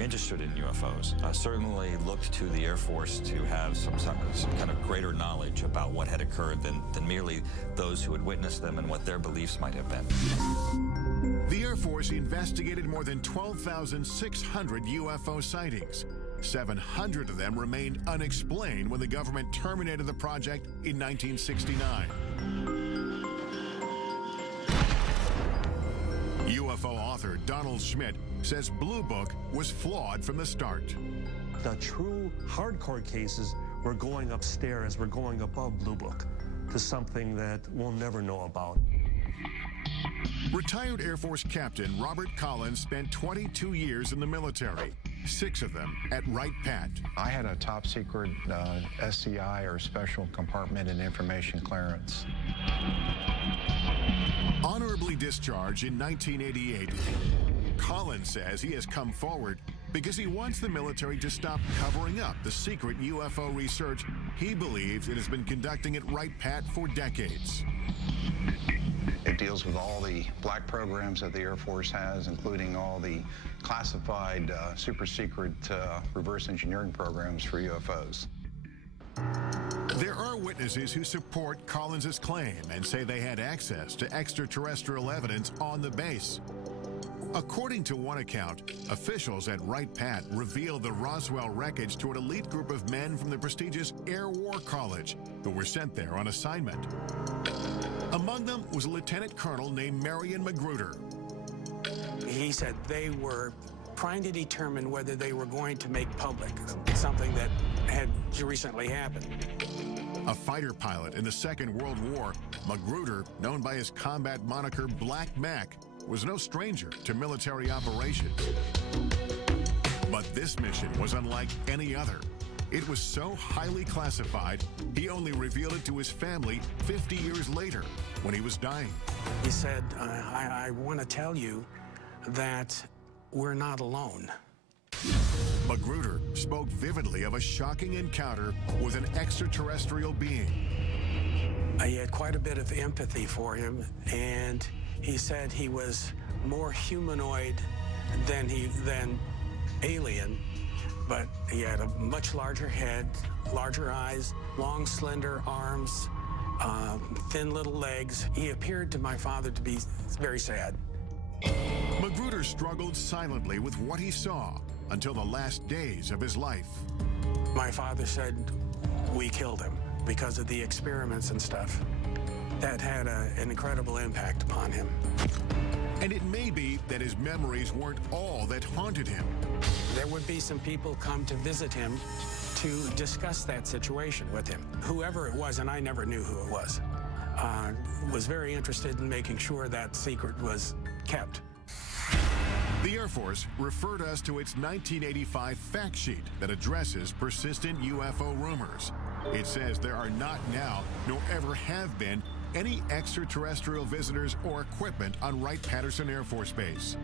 interested in UFOs certainly looked to the Air Force to have some kind of greater knowledge about what had occurred than merely those who had witnessed them and what their beliefs might have been. The Air Force investigated more than 12,600 UFO sightings. 700 of them remained unexplained when the government terminated the project in 1969. UFO author Donald Schmitt says Blue Book was flawed from the start. The true hardcore cases were going upstairs, we're going above Blue Book to something that we'll never know about. Retired Air Force Captain Robert Collins spent 22 years in the military, 6 of them at Wright-Pat. I had a top secret SCI, or Special Compartment and Information Clearance. Honorably discharged in 1988, Collins says he has come forward because he wants the military to stop covering up the secret UFO research he believes it has been conducting at Wright-Pat for decades. It deals with all the black programs that the Air Force has, including all the classified, super secret reverse engineering programs for UFOs. There are witnesses who support Collins's claim and say they had access to extraterrestrial evidence on the base. According to one account, officials at Wright-Patt revealed the Roswell wreckage to an elite group of men from the prestigious Air War College who were sent there on assignment. Among them was a lieutenant colonel named Marion Magruder. He said they were trying to determine whether they were going to make public something that had recently happened. A fighter pilot in the Second World War, Magruder, known by his combat moniker Black Mac, was no stranger to military operations. But this mission was unlike any other. It was so highly classified, he only revealed it to his family 50 years later, when he was dying. He said, I want to tell you that we're not alone. Magruder spoke vividly of a shocking encounter with an extraterrestrial being. He had quite a bit of empathy for him, and he said he was more humanoid than alien, but he had a much larger head, larger eyes, long, slender arms, thin little legs. He appeared to my father to be very sad. Magruder struggled silently with what he saw until the last days of his life. My father said we killed him because of the experiments and stuff. That had an incredible impact upon him. And it may be that his memories weren't all that haunted him. There would be some people come to visit him to discuss that situation with him. Whoever it was, and I never knew who it was very interested in making sure that secret was kept. The Air Force referred us to its 1985 fact sheet that addresses persistent UFO rumors. It says there are not now, nor ever have been, any extraterrestrial visitors or equipment on Wright-Patterson Air Force Base.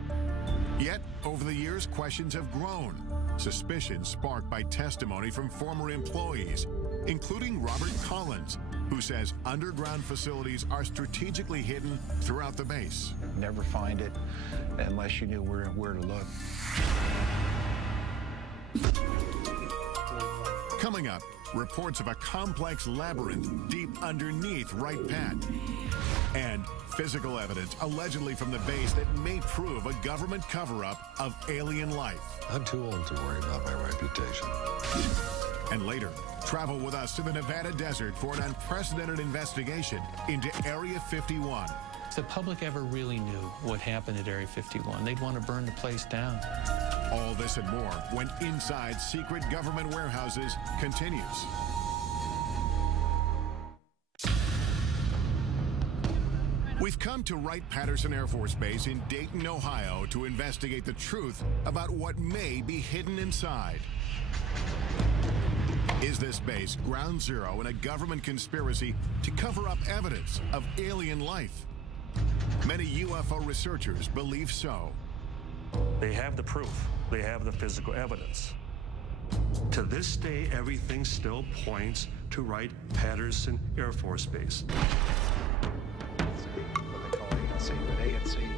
Yet, over the years, questions have grown, suspicions sparked by testimony from former employees, including Robert Collins, who says underground facilities are strategically hidden throughout the base. Never find it unless you knew where to look. Coming up, reports of a complex labyrinth deep underneath Wright-Patt. And physical evidence allegedly from the base that may prove a government cover-up of alien life. I'm too old to worry about my reputation. And later, travel with us to the Nevada desert for an unprecedented investigation into Area 51. If the public ever really knew what happened at Area 51, they'd want to burn the place down. All this and more when Inside Secret Government Warehouses continues. We've come to Wright-Patterson Air Force Base in Dayton, Ohio to investigate the truth about what may be hidden inside. Is this base ground zero in a government conspiracy to cover up evidence of alien life? Many UFO researchers believe so. They have the proof. They have the physical evidence. To this day, everything still points to Wright-Patterson Air Force Base.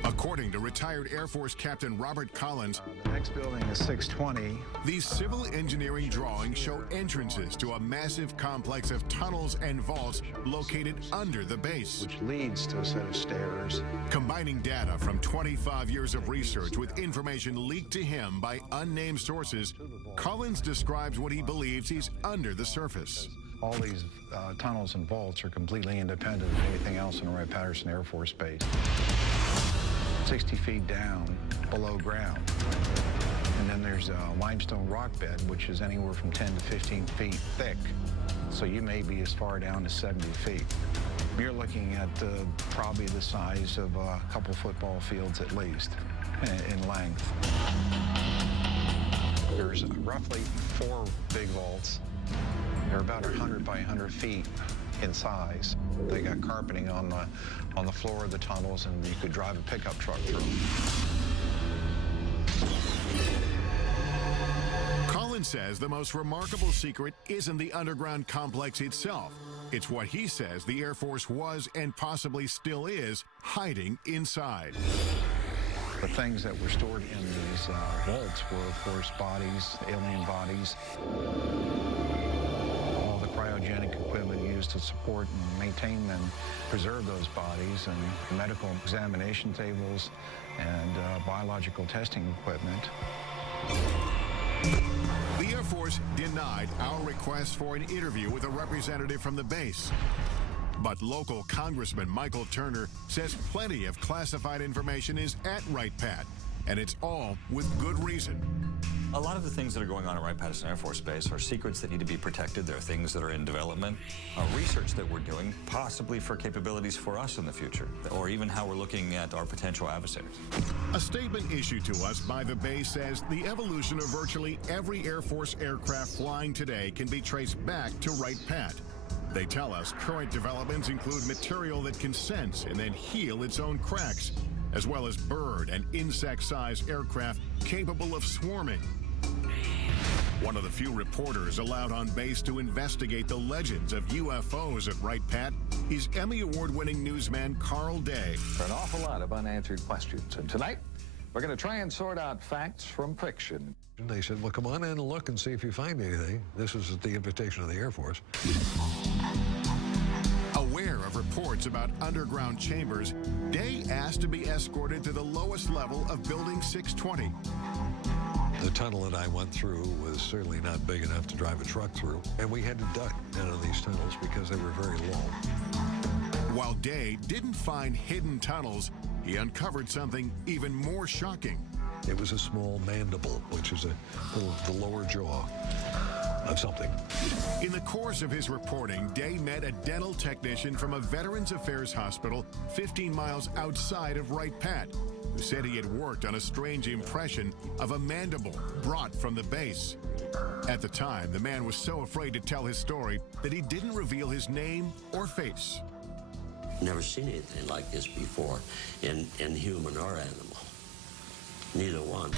According to retired Air Force Captain Robert Collins, the next building is 620. These civil engineering drawings show entrances to a massive complex of tunnels and vaults located under the base, which leads to a set of stairs. Combining data from 25 years of research with information leaked to him by unnamed sources, Collins describes what he believes he's under the surface. All these tunnels and vaults are completely independent of anything else in Wright-Patterson Air Force Base. 60 feet down below ground. And then there's a limestone rock bed, which is anywhere from 10 to 15 feet thick. So you may be as far down as 70 feet. You're looking at probably the size of a couple football fields at least in length. There's roughly 4 big vaults. They're about 100 by 100 feet in size. They got carpeting on the floor of the tunnels, and you could drive a pickup truck through them. Collins says the most remarkable secret isn't the underground complex itself, It's what he says the Air Force was and possibly still is hiding inside. The things that were stored in these vaults were, of course, bodies, alien bodies, all the cryogenic equipment used to support and maintain and preserve those bodies, and medical examination tables and biological testing equipment. The Air Force denied our request for an interview with a representative from the base. But local Congressman Michael Turner says plenty of classified information is at Wright-Patt, and it's all with good reason. A lot of the things that are going on at Wright-Patterson Air Force Base are secrets that need to be protected. There are things that are in development, research that we're doing, possibly for capabilities for us in the future, or even how we're looking at our potential adversaries. A statement issued to us by the base says the evolution of virtually every Air Force aircraft flying today can be traced back to Wright-Patt. They tell us current developments include material that can sense and then heal its own cracks, as well as bird and insect-sized aircraft capable of swarming. One of the few reporters allowed on base to investigate the legends of UFOs at Wright-Patt is Emmy Award-winning newsman Carl Day. For an awful lot of unanswered questions. And tonight, we're going to try and sort out facts from fiction. They said, well, come on in and look and see if you find anything. This is at the invitation of the Air Force. Aware of reports about underground chambers, Day asked to be escorted to the lowest level of Building 620. The tunnel that I went through was certainly not big enough to drive a truck through, and we had to duck out of these tunnels because they were very low. While Day didn't find hidden tunnels, he uncovered something even more shocking. It was a small mandible, which is the lower jaw of something. In the course of his reporting, Day met a dental technician from a Veterans Affairs hospital 15 miles outside of Wright-Patt, who said he had worked on a strange impression of a mandible brought from the base. At the time, the man was so afraid to tell his story that he didn't reveal his name or face. Never seen anything like this before in human or animal. Neither one.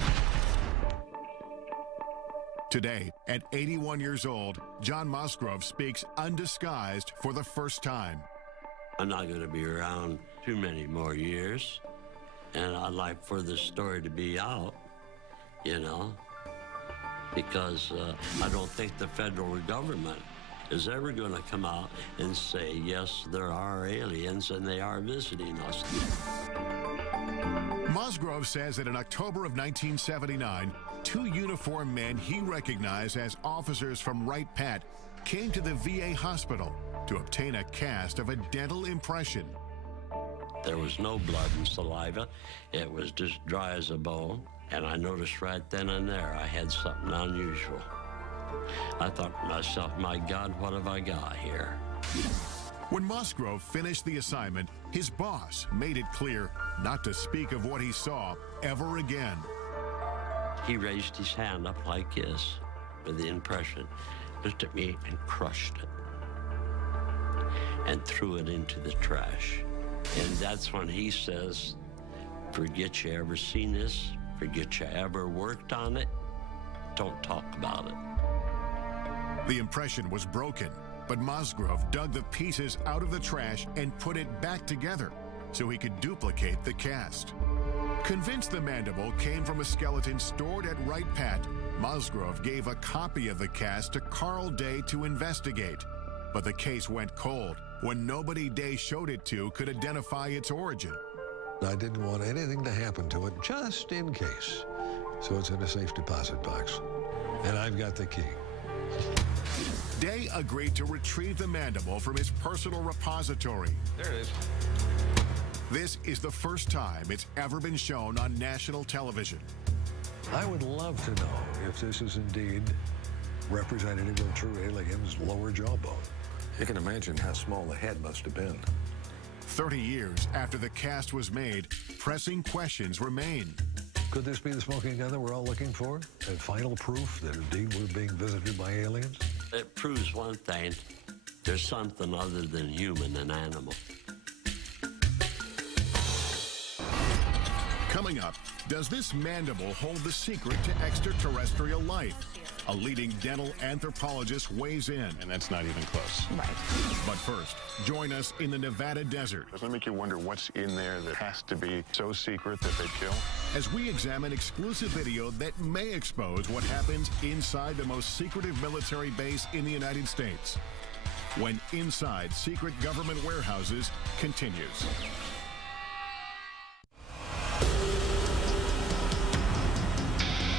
Today, at 81 years old, John Musgrove speaks undisguised for the first time. I'm not going to be around too many more years, and I'd like for this story to be out, you know, because I don't think the federal government is ever going to come out and say, yes, there are aliens and they are visiting us. Musgrove says that in October of 1979, two uniformed men he recognized as officers from Wright-Patt came to the VA hospital to obtain a cast of a dental impression. There was no blood and saliva. It was just dry as a bone. And I noticed right then and there I had something unusual. I thought to myself, my God, what have I got here? When Musgrove finished the assignment, his boss made it clear not to speak of what he saw ever again. He raised his hand up like this with the impression, looked at me and crushed it and threw it into the trash. And that's when he says, forget you ever seen this, forget you ever worked on it, don't talk about it. The impression was broken, but Musgrove dug the pieces out of the trash and put it back together so he could duplicate the cast. Convinced the mandible came from a skeleton stored at Wright-Patt, Musgrove gave a copy of the cast to Carl Day to investigate. But the case went cold when nobody Day showed it to could identify its origin. I didn't want anything to happen to it, just in case. So it's in a safe deposit box. And I've got the key. Day agreed to retrieve the mandible from his personal repository. There it is. This is the first time it's ever been shown on national television. I would love to know if this is indeed representative of true aliens' lower jawbone. You can imagine how small the head must have been. 30 years after the cast was made, pressing questions remain. Could this be the smoking gun that we're all looking for? And final proof that indeed we're being visited by aliens? It proves one thing. There's something other than human and animal. Coming up, does this mandible hold the secret to extraterrestrial life? a leading dental anthropologist weighs in. And that's not even close. Right. But first, join us in the Nevada desert. Doesn't it make you wonder what's in there that has to be so secret that they kill? As we examine exclusive video that may expose what happens inside the most secretive military base in the United States. When Inside Secret Government Warehouses continues.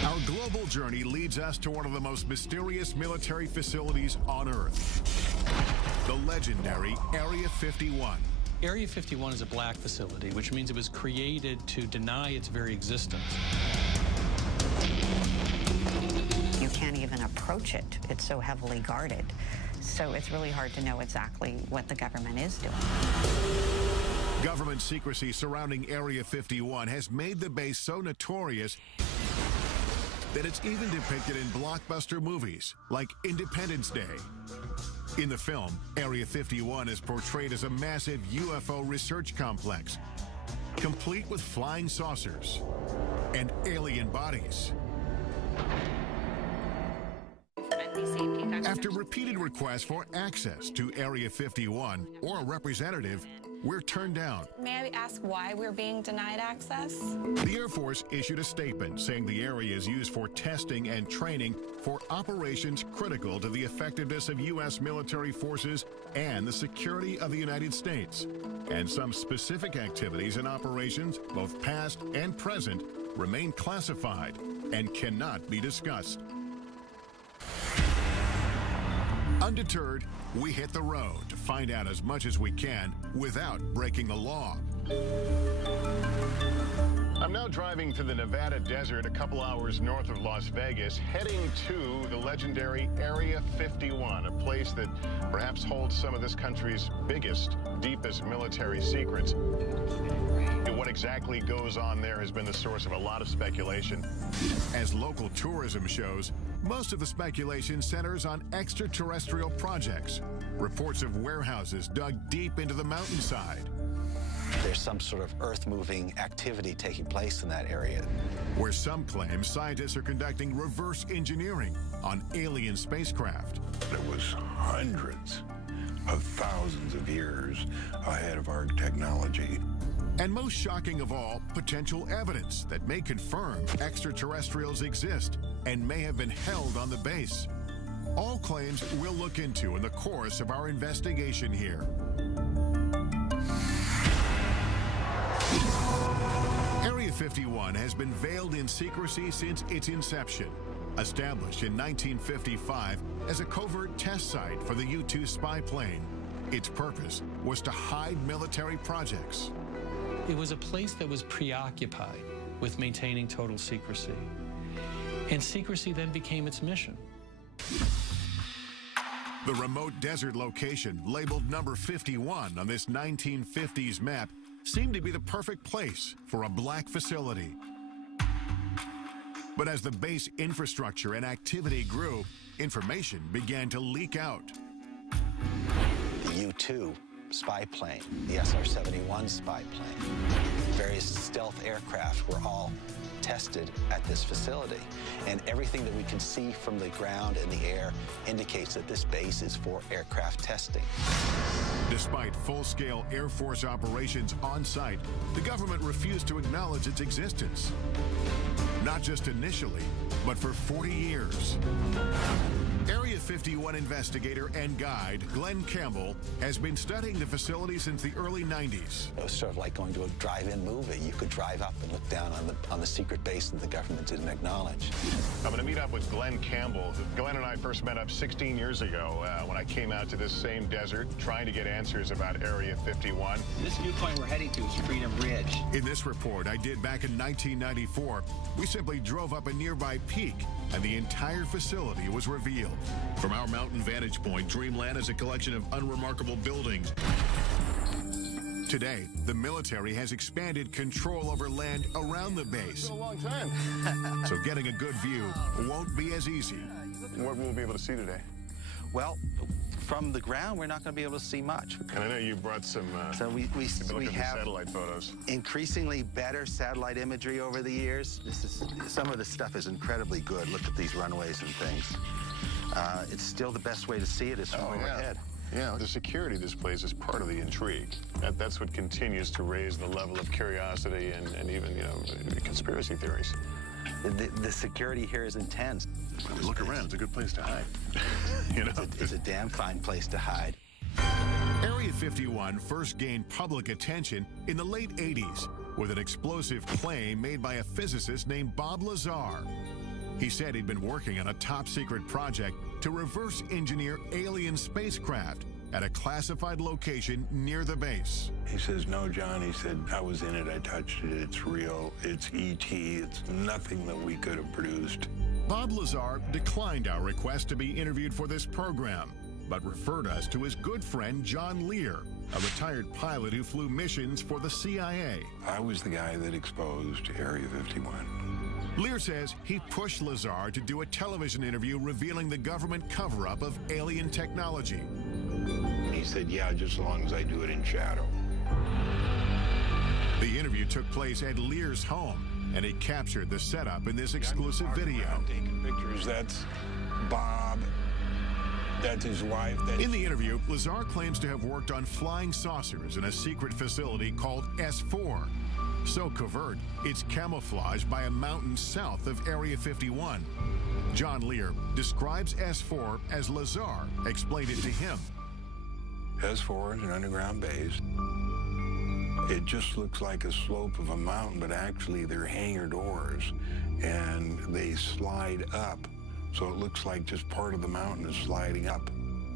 Our global journey leads us to one of the most mysterious military facilities on Earth. The legendary Area 51. Area 51 is a black facility, which means it was created to deny its very existence. You can't even approach it. It's so heavily guarded. So it's really hard to know exactly what the government is doing. Government secrecy surrounding Area 51 has made the base so notorious that it's even depicted in blockbuster movies like Independence Day. In the film, Area 51 is portrayed as a massive UFO research complex, complete with flying saucers and alien bodies. After repeated requests for access to Area 51 or a representative, we're turned down. May I ask why we're being denied access? The Air Force issued a statement saying the area is used for testing and training for operations critical to the effectiveness of U.S. military forces and the security of the United States. And some specific activities and operations, both past and present, remain classified and cannot be discussed. Undeterred, we hit the road to find out as much as we can without breaking the law. I'm now driving to the Nevada desert a couple hours north of Las Vegas, heading to the legendary Area 51, a place that perhaps holds some of this country's biggest, deepest military secrets. And what exactly goes on there has been the source of a lot of speculation. As local tourism shows, most of the speculation centers on extraterrestrial projects, reports of warehouses dug deep into the mountainside. There's some sort of earth-moving activity taking place in that area. Where some claim scientists are conducting reverse engineering on alien spacecraft. It was hundreds of thousands of years ahead of our technology. And most shocking of all, potential evidence that may confirm extraterrestrials exist and may have been held on the base. All claims we'll look into in the course of our investigation here. Area 51 has been veiled in secrecy since its inception. Established in 1955 as a covert test site for the U-2 spy plane, its purpose was to hide military projects. It was a place that was preoccupied with maintaining total secrecy. And secrecy then became its mission. The remote desert location, labeled number 51 on this 1950s map, seemed to be the perfect place for a black facility. But as the base infrastructure and activity grew, information began to leak out. The U-2 spy plane, the SR-71 spy plane, various stealth aircraft were all tested at this facility. And everything that we can see from the ground and the air indicates that this base is for aircraft testing. Despite full-scale Air Force operations on site, the government refused to acknowledge its existence. Not just initially, but for 40 years. Area 51 investigator and guide Glenn Campbell has been studying the facility since the early 90s. It was sort of like going to a drive-in movie. You could drive up and look down on the secret base that the government didn't acknowledge. I'm going to meet up with Glenn Campbell. Glenn and I first met up 16 years ago when I came out to this same desert trying to get answers about Area 51. This viewpoint we're heading to is Freedom Ridge. In this report I did back in 1994, we simply drove up a nearby peak and the entire facility was revealed. From our mountain vantage point, Dreamland is a collection of unremarkable buildings. Today, the military has expanded control over land around the base. It's been a long time. So getting a good view won't be as easy. What will we be able to see today? Well, from the ground, we're not going to be able to see much. And I know you brought some. So we have satellite photos. Increasingly better satellite imagery over the years. Some of the stuff is incredibly good. Look at these runways and things. It's still the best way to see it is from overhead. Yeah, the security displays is part of the intrigue. That's what continues to raise the level of curiosity and even, conspiracy theories. The security here is intense. Look around, it's a good place to hide. It's a damn fine place to hide. Area 51 first gained public attention in the late 80s with an explosive claim made by a physicist named Bob Lazar. He said he'd been working on a top-secret project to reverse engineer alien spacecraft at a classified location near the base. He says, no, John, he said, I was in it, I touched it, it's real, it's E.T., it's nothing that we could have produced. Bob Lazar declined our request to be interviewed for this program, but referred us to his good friend John Lear, a retired pilot who flew missions for the CIA. I was the guy that exposed Area 51. Lear says he pushed Lazar to do a television interview revealing the government cover-up of alien technology. He said, yeah, just as long as I do it in shadow. The interview took place at Lear's home, and he captured the setup in this exclusive video. Taking pictures, that's Bob. That's his wife. In the interview, Lazar claims to have worked on flying saucers in a secret facility called S4. So covert, it's camouflaged by a mountain south of Area 51. John Lear describes S4 as Lazar explained it to him. S4 is an underground base. It just looks like a slope of a mountain, but actually they're hangar doors, and they slide up. So it looks like just part of the mountain is sliding up.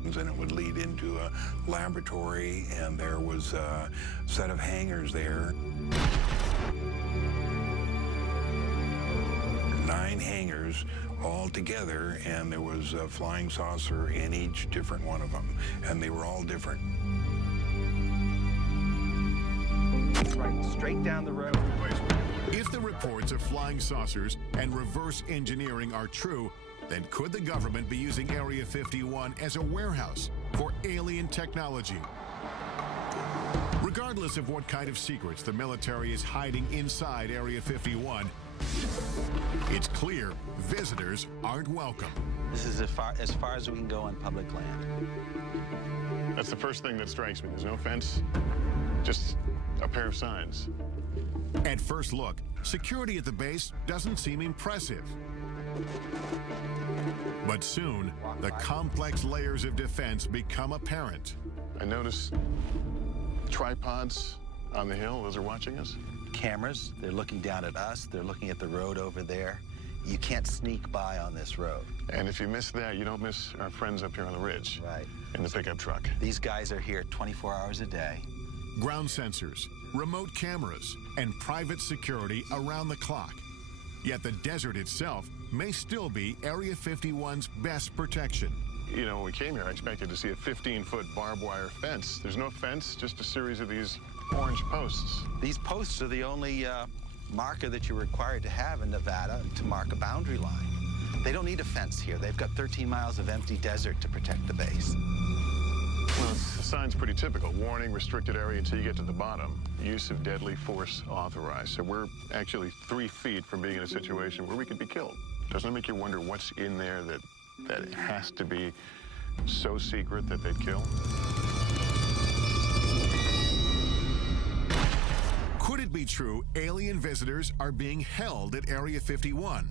And it would lead into a laboratory, and there was a set of hangars there. 9 hangars all together, and there was a flying saucer in each different one of them, and they were all different. Right, straight down the road. If the reports of flying saucers and reverse engineering are true, then could the government be using Area 51 as a warehouse for alien technology? Regardless of what kind of secrets the military is hiding inside Area 51, it's clear visitors aren't welcome. This is as far as we can go on public land. That's the first thing that strikes me. There's no fence, just a pair of signs. At first look, security at the base doesn't seem impressive. But soon, the complex layers of defense become apparent. I notice tripods on the hill. Those are watching us. Cameras, they're looking down at us. They're looking at the road over there. You can't sneak by on this road. And if you miss that, you don't miss our friends up here on the ridge. Right. In the pickup truck. These guys are here 24 hours a day. Ground sensors, remote cameras, and private security around the clock. Yet the desert itself may still be Area 51's best protection. You know, when we came here, I expected to see a 15-foot barbed wire fence. There's no fence, just a series of these orange posts. These posts are the only marker that you're required to have in Nevada to mark a boundary line. They don't need a fence here. They've got 13 miles of empty desert to protect the base. Well, the sign's pretty typical. Warning, restricted area until you get to the bottom. Use of deadly force authorized. So we're actually 3 feet from being in a situation where we could be killed. Doesn't it make you wonder what's in there that has to be so secret that they'd kill? Could it be true alien visitors are being held at Area 51?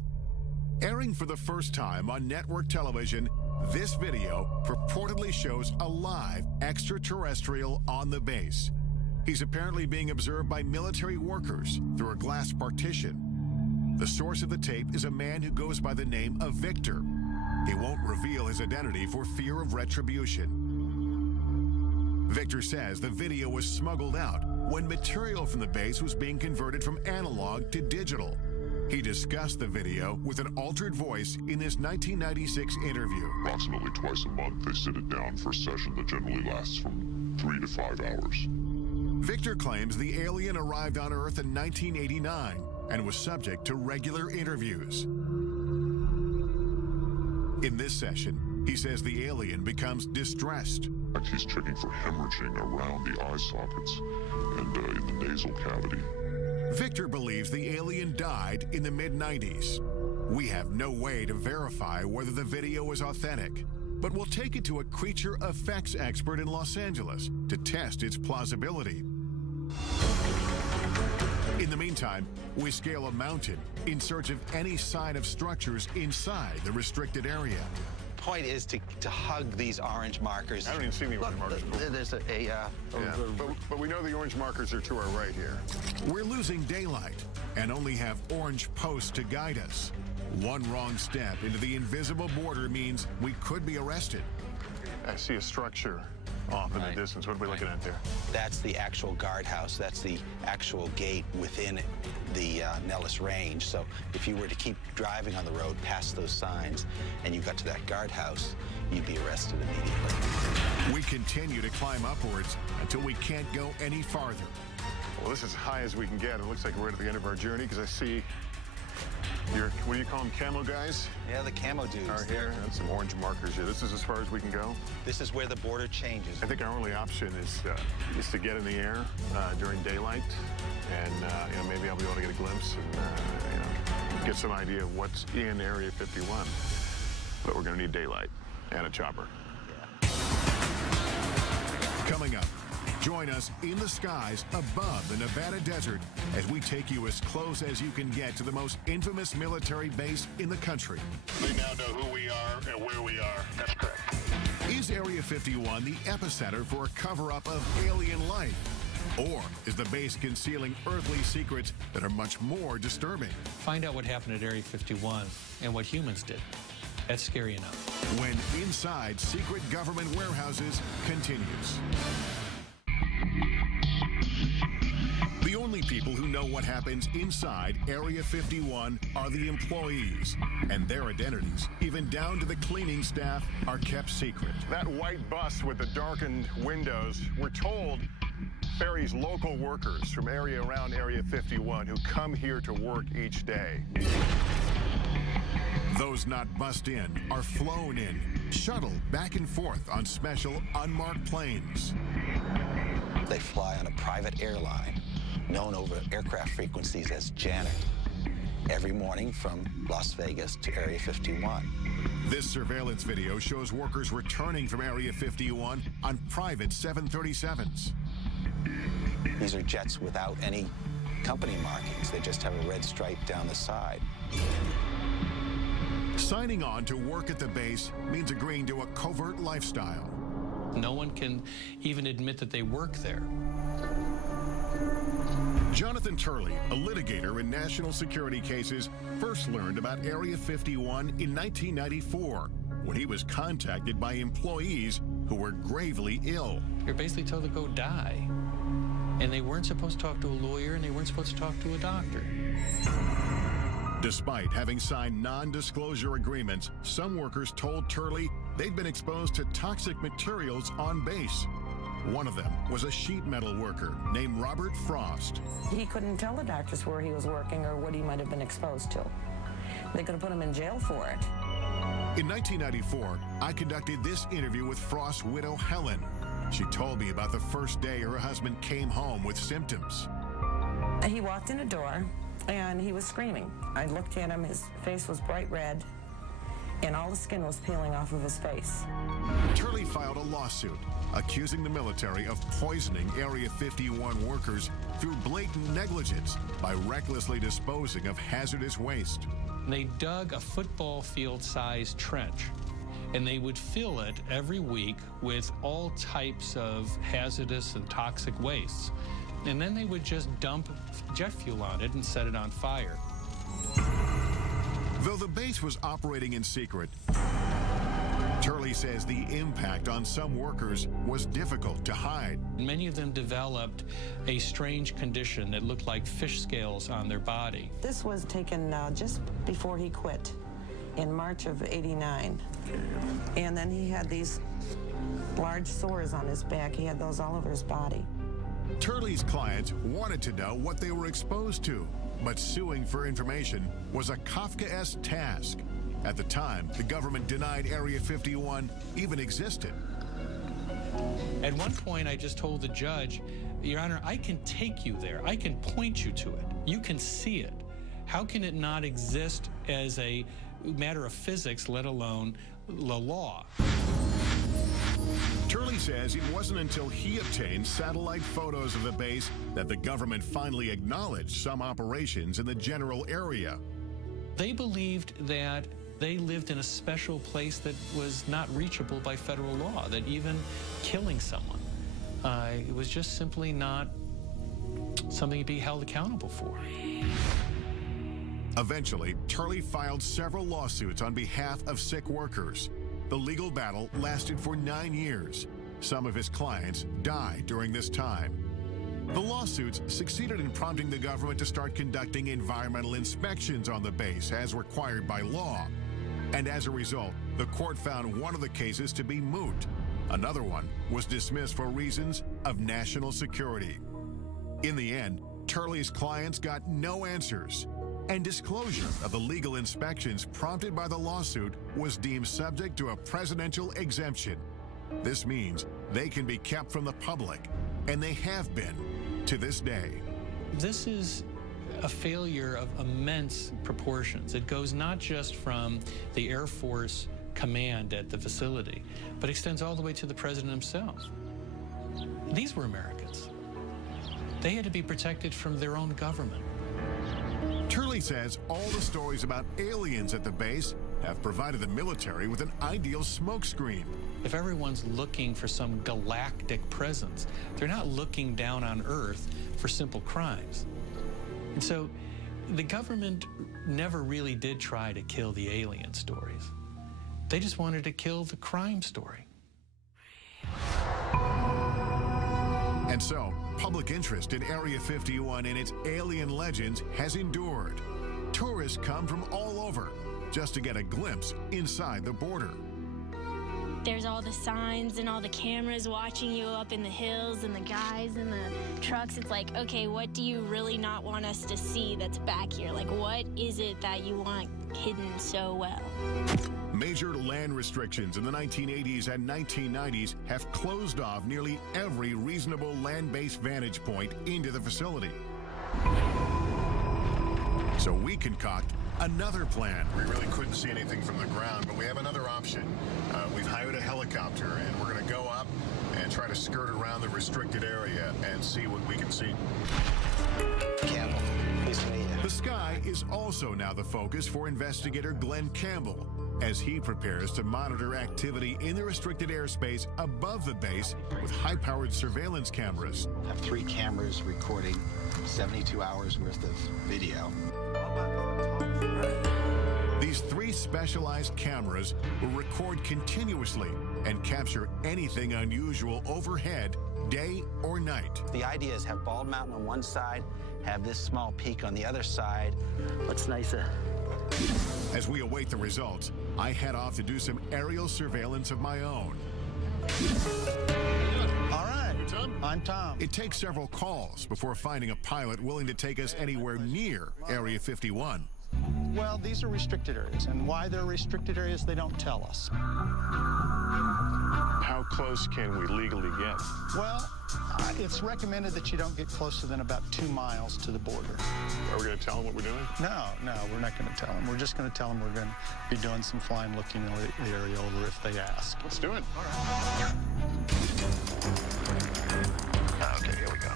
Airing for the first time on network television, this video purportedly shows a live extraterrestrial on the base. He's apparently being observed by military workers through a glass partition. The source of the tape is a man who goes by the name of Victor. He won't reveal his identity for fear of retribution. Victor says the video was smuggled out when material from the base was being converted from analog to digital. He discussed the video with an altered voice in this 1996 interview. Approximately twice a month, they sit it down for a session that generally lasts from 3 to 5 hours. Victor claims the alien arrived on Earth in 1989 and was subject to regular interviews. In this session, He says the alien becomes distressed. Like he's checking for hemorrhaging around the eye sockets and in the nasal cavity. Victor believes the alien died in the mid-90s. We have no way to verify whether the video is authentic, but we'll take it to a creature effects expert in Los Angeles to test its plausibility. In the meantime, we scale a mountain in search of any sign of structures inside the restricted area. The point is to hug these orange markers. I don't even see any orange markers. There's but we know the orange markers are to our right here. We're losing daylight and only have orange posts to guide us. One wrong step into the invisible border means we could be arrested. I see a structure off in the distance. What are we looking at there? That's the actual guardhouse. That's the actual gate within the Nellis Range. So if you were to keep driving on the road past those signs and you got to that guardhouse, you'd be arrested immediately. We continue to climb upwards until we can't go any farther. Well, this is as high as we can get. It looks like we're at the end of our journey because I see what do you call them, camo guys? Yeah, the camo dudes. Are here, and some orange markers here. This is as far as we can go? This is where the border changes. I think our only option is to get in the air during daylight, and maybe I'll be able to get a glimpse and get some idea of what's in Area 51. But we're going to need daylight and a chopper. Yeah. Coming up, join us in the skies above the Nevada desert as we take you as close as you can get to the most infamous military base in the country. They now know who we are and where we are. That's correct. Is Area 51 the epicenter for a cover-up of alien life? Or is the base concealing earthly secrets that are much more disturbing? Find out what happened at Area 51 and what humans did. That's scary enough. When Inside Secret Government Warehouses continues. The only people who know what happens inside Area 51 are the employees, and their identities, even down to the cleaning staff, are kept secret. That white bus with the darkened windows, we're told, ferries local workers from around Area 51 who come here to work each day. Those not bussed in are flown in, shuttled back and forth on special unmarked planes. They fly on a private airline known over aircraft frequencies as Janet every morning from Las Vegas to Area 51. This surveillance video shows workers returning from Area 51 on private 737s. These are jets without any company markings. They just have a red stripe down the side. Signing on to work at the base means agreeing to a covert lifestyle. No one can even admit that they work there. Jonathan Turley, a litigator in national security cases, first learned about Area 51 in 1994 when he was contacted by employees who were gravely ill. You're basically told to go die. And they weren't supposed to talk to a lawyer, and they weren't supposed to talk to a doctor. Despite having signed non-disclosure agreements, some workers told Turley they'd been exposed to toxic materials on base. One of them was a sheet metal worker named Robert Frost. He couldn't tell the doctors where he was working or what he might have been exposed to. They could have put him in jail for it. In 1994, I conducted this interview with Frost's widow, Helen. She told me about the first day her husband came home with symptoms. He walked in a door and he was screaming. I looked at him, his face was bright red, and all the skin was peeling off of his face. Turley filed a lawsuit accusing the military of poisoning Area 51 workers through blatant negligence by recklessly disposing of hazardous waste. They dug a football field-sized trench, and they would fill it every week with all types of hazardous and toxic wastes. And then they would just dump jet fuel on it and set it on fire. Though the base was operating in secret, Turley says the impact on some workers was difficult to hide. Many of them developed a strange condition that looked like fish scales on their body. This was taken just before he quit in March of '89. And then he had these large sores on his back. He had those all over his body. Turley's clients wanted to know what they were exposed to, but suing for information was a Kafkaesque task. At the time, the government denied Area 51 even existed. At one point, I just told the judge, Your Honor, I can take you there. I can point you to it. You can see it. How can it not exist as a matter of physics, let alone the law? Turley says it wasn't until he obtained satellite photos of the base that the government finally acknowledged some operations in the general area. They believed that they lived in a special place that was not reachable by federal law, that even killing someone, it was just simply not something to be held accountable for. Eventually, Turley filed several lawsuits on behalf of sick workers. The legal battle lasted for 9 years. Some of his clients died during this time. The lawsuits succeeded in prompting the government to start conducting environmental inspections on the base as required by law. And as a result, the court found one of the cases to be moot. Another one was dismissed for reasons of national security. In the end, Turley's clients got no answers, and disclosure of the legal inspections prompted by the lawsuit was deemed subject to a presidential exemption. This means they can be kept from the public, and they have been to this day. This is a failure of immense proportions. It goes not just from the Air Force command at the facility, but extends all the way to the president himself. These were Americans. They had to be protected from their own government. Turley says all the stories about aliens at the base have provided the military with an ideal smokescreen. If everyone's looking for some galactic presence, they're not looking down on Earth for simple crimes. And so the government never really did try to kill the alien stories. They just wanted to kill the crime story. And so, public interest in Area 51 and its alien legends has endured. Tourists come from all over just to get a glimpse inside the border. There's all the signs and all the cameras watching you up in the hills and the guys in the trucks. It's like, okay, what do you really not want us to see that's back here? Like, what is it that you want hidden so well? Major land restrictions in the 1980s and 1990s have closed off nearly every reasonable land-based vantage point into the facility. So we concoct another plan. We really couldn't see anything from the ground, but we have another option. We've hired a helicopter, and we're going to go up and try to skirt around the restricted area and see what we can see. Campbell, pleased to meet you. The sky is also now the focus for investigator Glenn Campbell, as he prepares to monitor activity in the restricted airspace above the base with high-powered surveillance cameras. I have 3 cameras recording 72 hours worth of video. These 3 specialized cameras will record continuously and capture anything unusual overhead, day or night. The idea is have Bald Mountain on one side, have this small peak on the other side. What's nicer? As we await the results, I head off to do some aerial surveillance of my own. All right, Tom. I'm Tom. It takes several calls before finding a pilot willing to take us anywhere near Area 51. Well, these are restricted areas, and why they're restricted areas, they don't tell us. How close can we legally get? Well, it's recommended that you don't get closer than about 2 miles to the border. Are we going to tell them what we're doing? No, we're not going to tell them. We're just going to tell them we're going to be doing some flying, looking the area over if they ask. Let's do it. All right. Okay, here we go.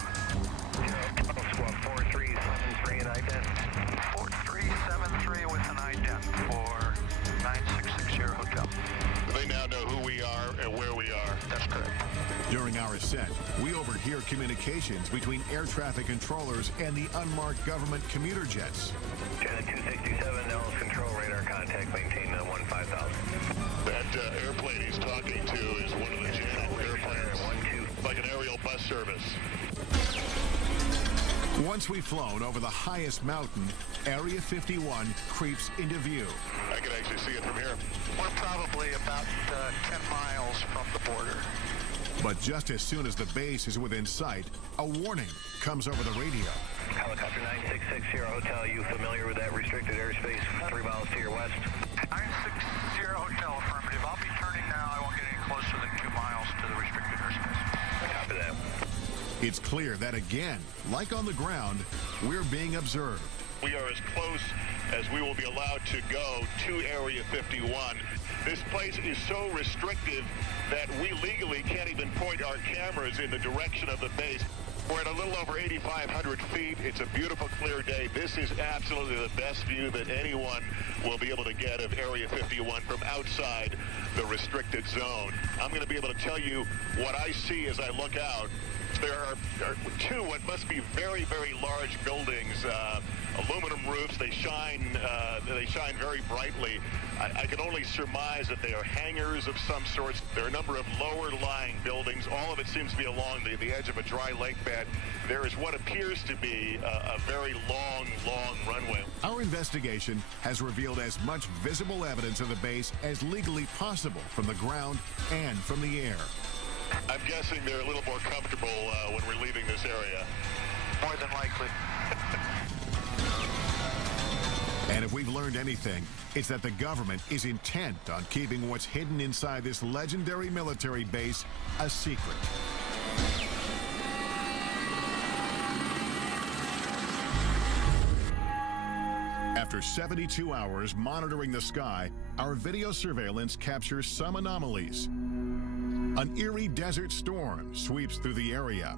Squad 4373 and ident. 4373 with an ident for 9660 Hotel. They now know who we are and where we are. That's correct. During our ascent, we overhear communications between air traffic controllers and the unmarked government commuter jets. Janet 267, Nellis control radar contact, maintain 15,000. That airplane he's talking to is one of the Janet airplanes. Like an aerial bus service. Once we've flown over the highest mountain, Area 51 creeps into view. I can actually see it from here. We're probably about 10 miles from the border. But just as soon as the base is within sight, a warning comes over the radio. Helicopter 9660 Hotel, you familiar with that restricted airspace 3 miles to your west? 960 Hotel, affirmative. I'll be turning now. I won't get any closer than 2 miles to the restricted airspace. Copy that. It's clear that again, like on the ground, we're being observed. We are as close as we will be allowed to go to Area 51. This place is so restrictive that we legally can't even point our cameras in the direction of the base. We're at a little over 8,500 feet. It's a beautiful, clear day. This is absolutely the best view that anyone will be able to get of Area 51 from outside the restricted zone. I'm going to be able to tell you what I see as I look out. There are two what must be very, very large buildings, aluminum roofs. They shine very brightly. I can only surmise that they are hangars of some sorts. There are a number of lower-lying buildings. All of it seems to be along the edge of a dry lake bed. There is what appears to be a very long runway. Our investigation has revealed as much visible evidence of the base as legally possible from the ground and from the air. I'm guessing they're a little more comfortable when we're leaving this area. More than likely. And if we've learned anything, it's that the government is intent on keeping what's hidden inside this legendary military base a secret. After 72 hours monitoring the sky, our video surveillance captures some anomalies. An eerie desert storm sweeps through the area.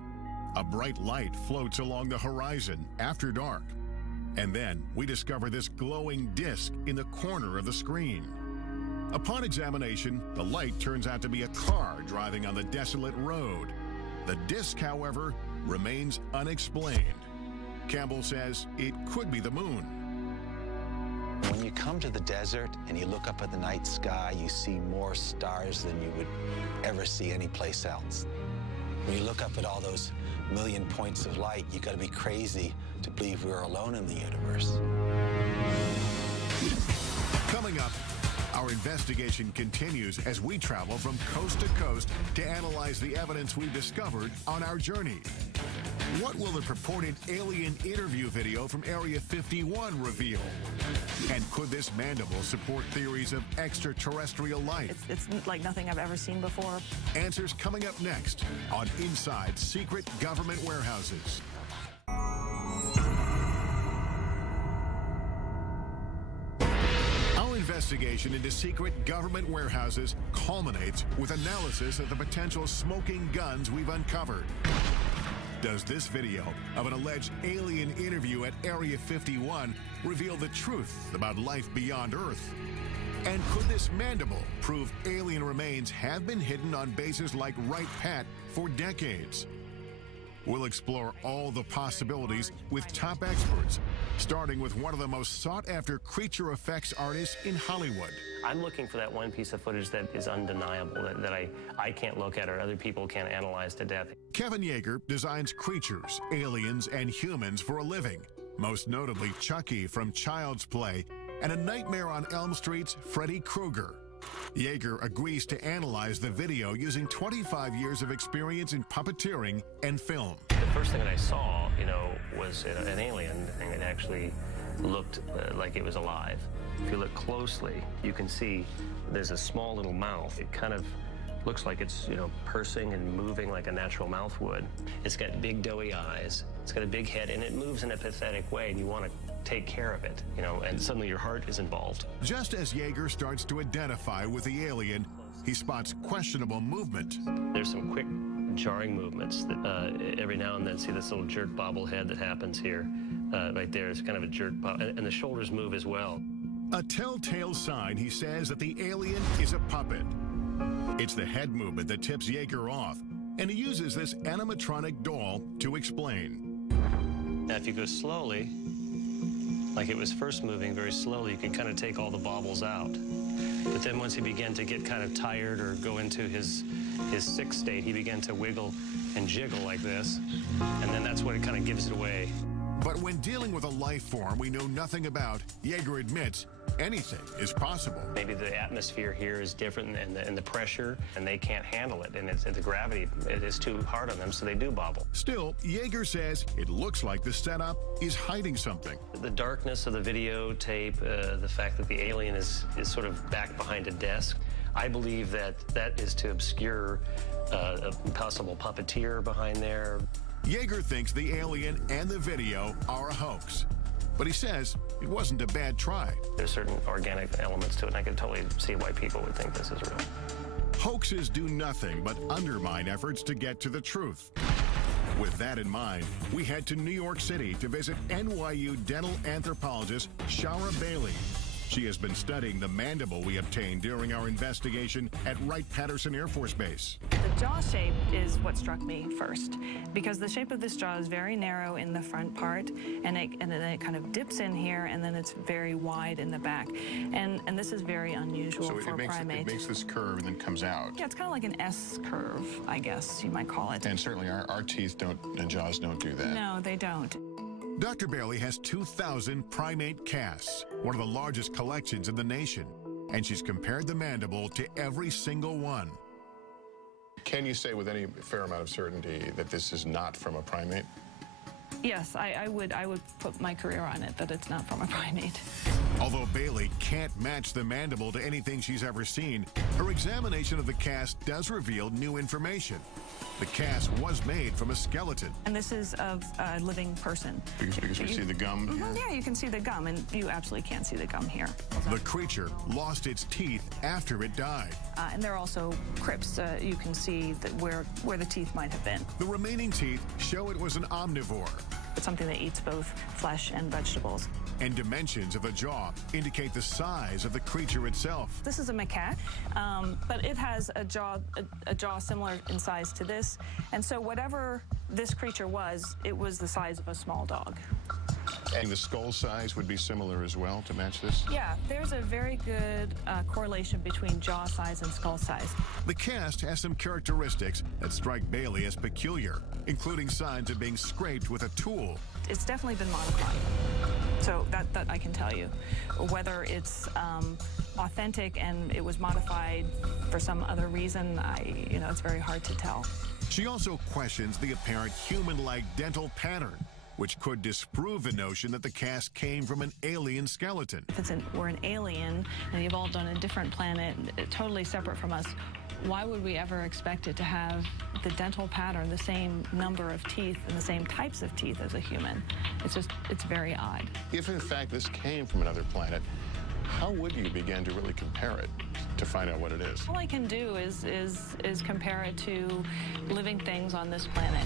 A bright light floats along the horizon after dark. And then we discover this glowing disc in the corner of the screen. Upon examination, the light turns out to be a car driving on the desolate road. The disc, however, remains unexplained. Campbell says it could be the moon. When you come to the desert and you look up at the night sky, you see more stars than you would ever see anyplace else. When you look up at all those million points of light, you got to be crazy to believe we're alone in the universe. Coming up, our investigation continues as we travel from coast to coast to analyze the evidence we've discovered on our journey. What will the purported alien interview video from Area 51 reveal? And could this mandible support theories of extraterrestrial life? It's like nothing I've ever seen before. Answers coming up next on Inside Secret Government Warehouses. Our investigation into secret government warehouses culminates with analysis of the potential smoking guns we've uncovered. Does this video of an alleged alien interview at Area 51 reveal the truth about life beyond Earth? And could this mandible prove alien remains have been hidden on bases like Wright Pat for decades? We'll explore all the possibilities with top experts, starting with one of the most sought-after creature effects artists in Hollywood. I'm looking for that one piece of footage that is undeniable, that I can't look at or other people can't analyze to death. Kevin Yeager designs creatures, aliens, and humans for a living, most notably Chucky from Child's Play and A Nightmare on Elm Street's Freddy Krueger. Yeager agrees to analyze the video using 25 years of experience in puppeteering and film. The first thing that I saw, was an alien thing that actually looked like it was alive. If you look closely, you can see there's a small little mouth. It kind of looks like it's, pursing and moving like a natural mouth would. It's got big doughy eyes. It's got a big head, and it moves in a pathetic way, and you want to take care of it, and suddenly your heart is involved. Just as Yeager starts to identify with the alien, he spots questionable movement. There's some quick, jarring movements that every now and then see this little jerk bobblehead that happens here. Right there is kind of a jerk bob, and the shoulders move as well. A telltale sign, he says, that the alien is a puppet. It's the head movement that tips Yeager off, and he uses this animatronic doll to explain. Now, if you go slowly, like it was first moving very slowly, you can kind of take all the bobbles out. But then once he began to get kind of tired or go into his sick state, he began to wiggle and jiggle like this, and then that's what it kind of gives it away. But when dealing with a life form we know nothing about, Yeager admits anything is possible. Maybe the atmosphere here is different and the pressure, and they can't handle it, and the gravity is too hard on them, so they do bobble. Still, Yeager says it looks like the setup is hiding something. The darkness of the videotape, the fact that the alien is sort of back behind a desk, I believe that is to obscure a possible puppeteer behind there. Yeager thinks the alien and the video are a hoax, but he says it wasn't a bad try. There's certain organic elements to it, and I can totally see why people would think this is real. Hoaxes do nothing but undermine efforts to get to the truth. With that in mind, we head to New York City to visit NYU dental anthropologist Shara Bailey. She has been studying the mandible we obtained during our investigation at Wright-Patterson Air Force Base. The jaw shape is what struck me first, because the shape of this jaw is very narrow in the front part, and then it kind of dips in here, and then it's very wide in the back. And this is very unusual for a primate. It makes this curve and then comes out. Yeah, it's kind of like an S curve, I guess you might call it. And certainly our teeth and jaws don't do that. No, they don't. Dr. Bailey has 2,000 primate casts, one of the largest collections in the nation, and she's compared the mandible to every single one. Can you say with any fair amount of certainty that this is not from a primate? Yes, I would put my career on it that it's not from a primate. Although Bailey can't match the mandible to anything she's ever seen, her examination of the cast does reveal new information. The cast was made from a skeleton. And this is of a living person. Because we see the gum here? Yeah, you can see the gum, and you absolutely can't see the gum here. The creature lost its teeth after it died. And there are also crypts. You can see that where the teeth might have been. The remaining teeth show it was an omnivore. It's something that eats both flesh and vegetables. And dimensions of the jaw indicate the size of the creature itself. This is a macaque, but it has a jaw similar in size to this. And so whatever this creature was, it was the size of a small dog. And the skull size would be similar as well to match this? Yeah, there's a very good correlation between jaw size and skull size. The cast has some characteristics that strike Bailey as peculiar, including signs of being scraped with a tool. It's definitely been modified. So that I can tell you. Whether it's authentic and it was modified for some other reason, it's very hard to tell. She also questions the apparent human-like dental pattern, which could disprove the notion that the cast came from an alien skeleton. If we're an alien and evolved on a different planet, totally separate from us, why would we ever expect it to have the dental pattern, the same number of teeth and the same types of teeth as a human? It's very odd. If in fact this came from another planet, how would you begin to really compare it to find out what it is? All I can do is compare it to living things on this planet.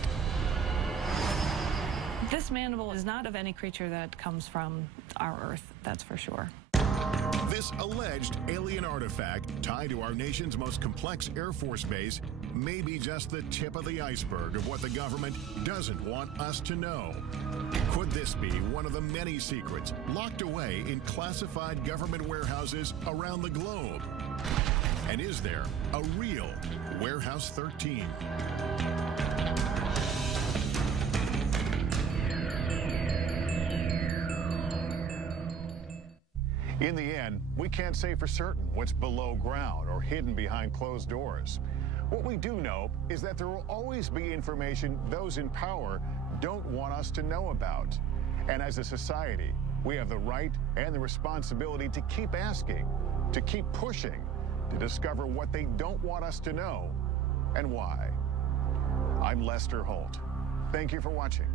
This mandible is not of any creature that comes from our Earth, that's for sure. This alleged alien artifact tied to our nation's most complex Air Force base may be just the tip of the iceberg of what the government doesn't want us to know. Could this be one of the many secrets locked away in classified government warehouses around the globe? And is there a real Warehouse 13? In the end, we can't say for certain what's below ground or hidden behind closed doors. What we do know is that there will always be information those in power don't want us to know about. And as a society, we have the right and the responsibility to keep asking, to keep pushing, to discover what they don't want us to know and why. I'm Lester Holt. Thank you for watching.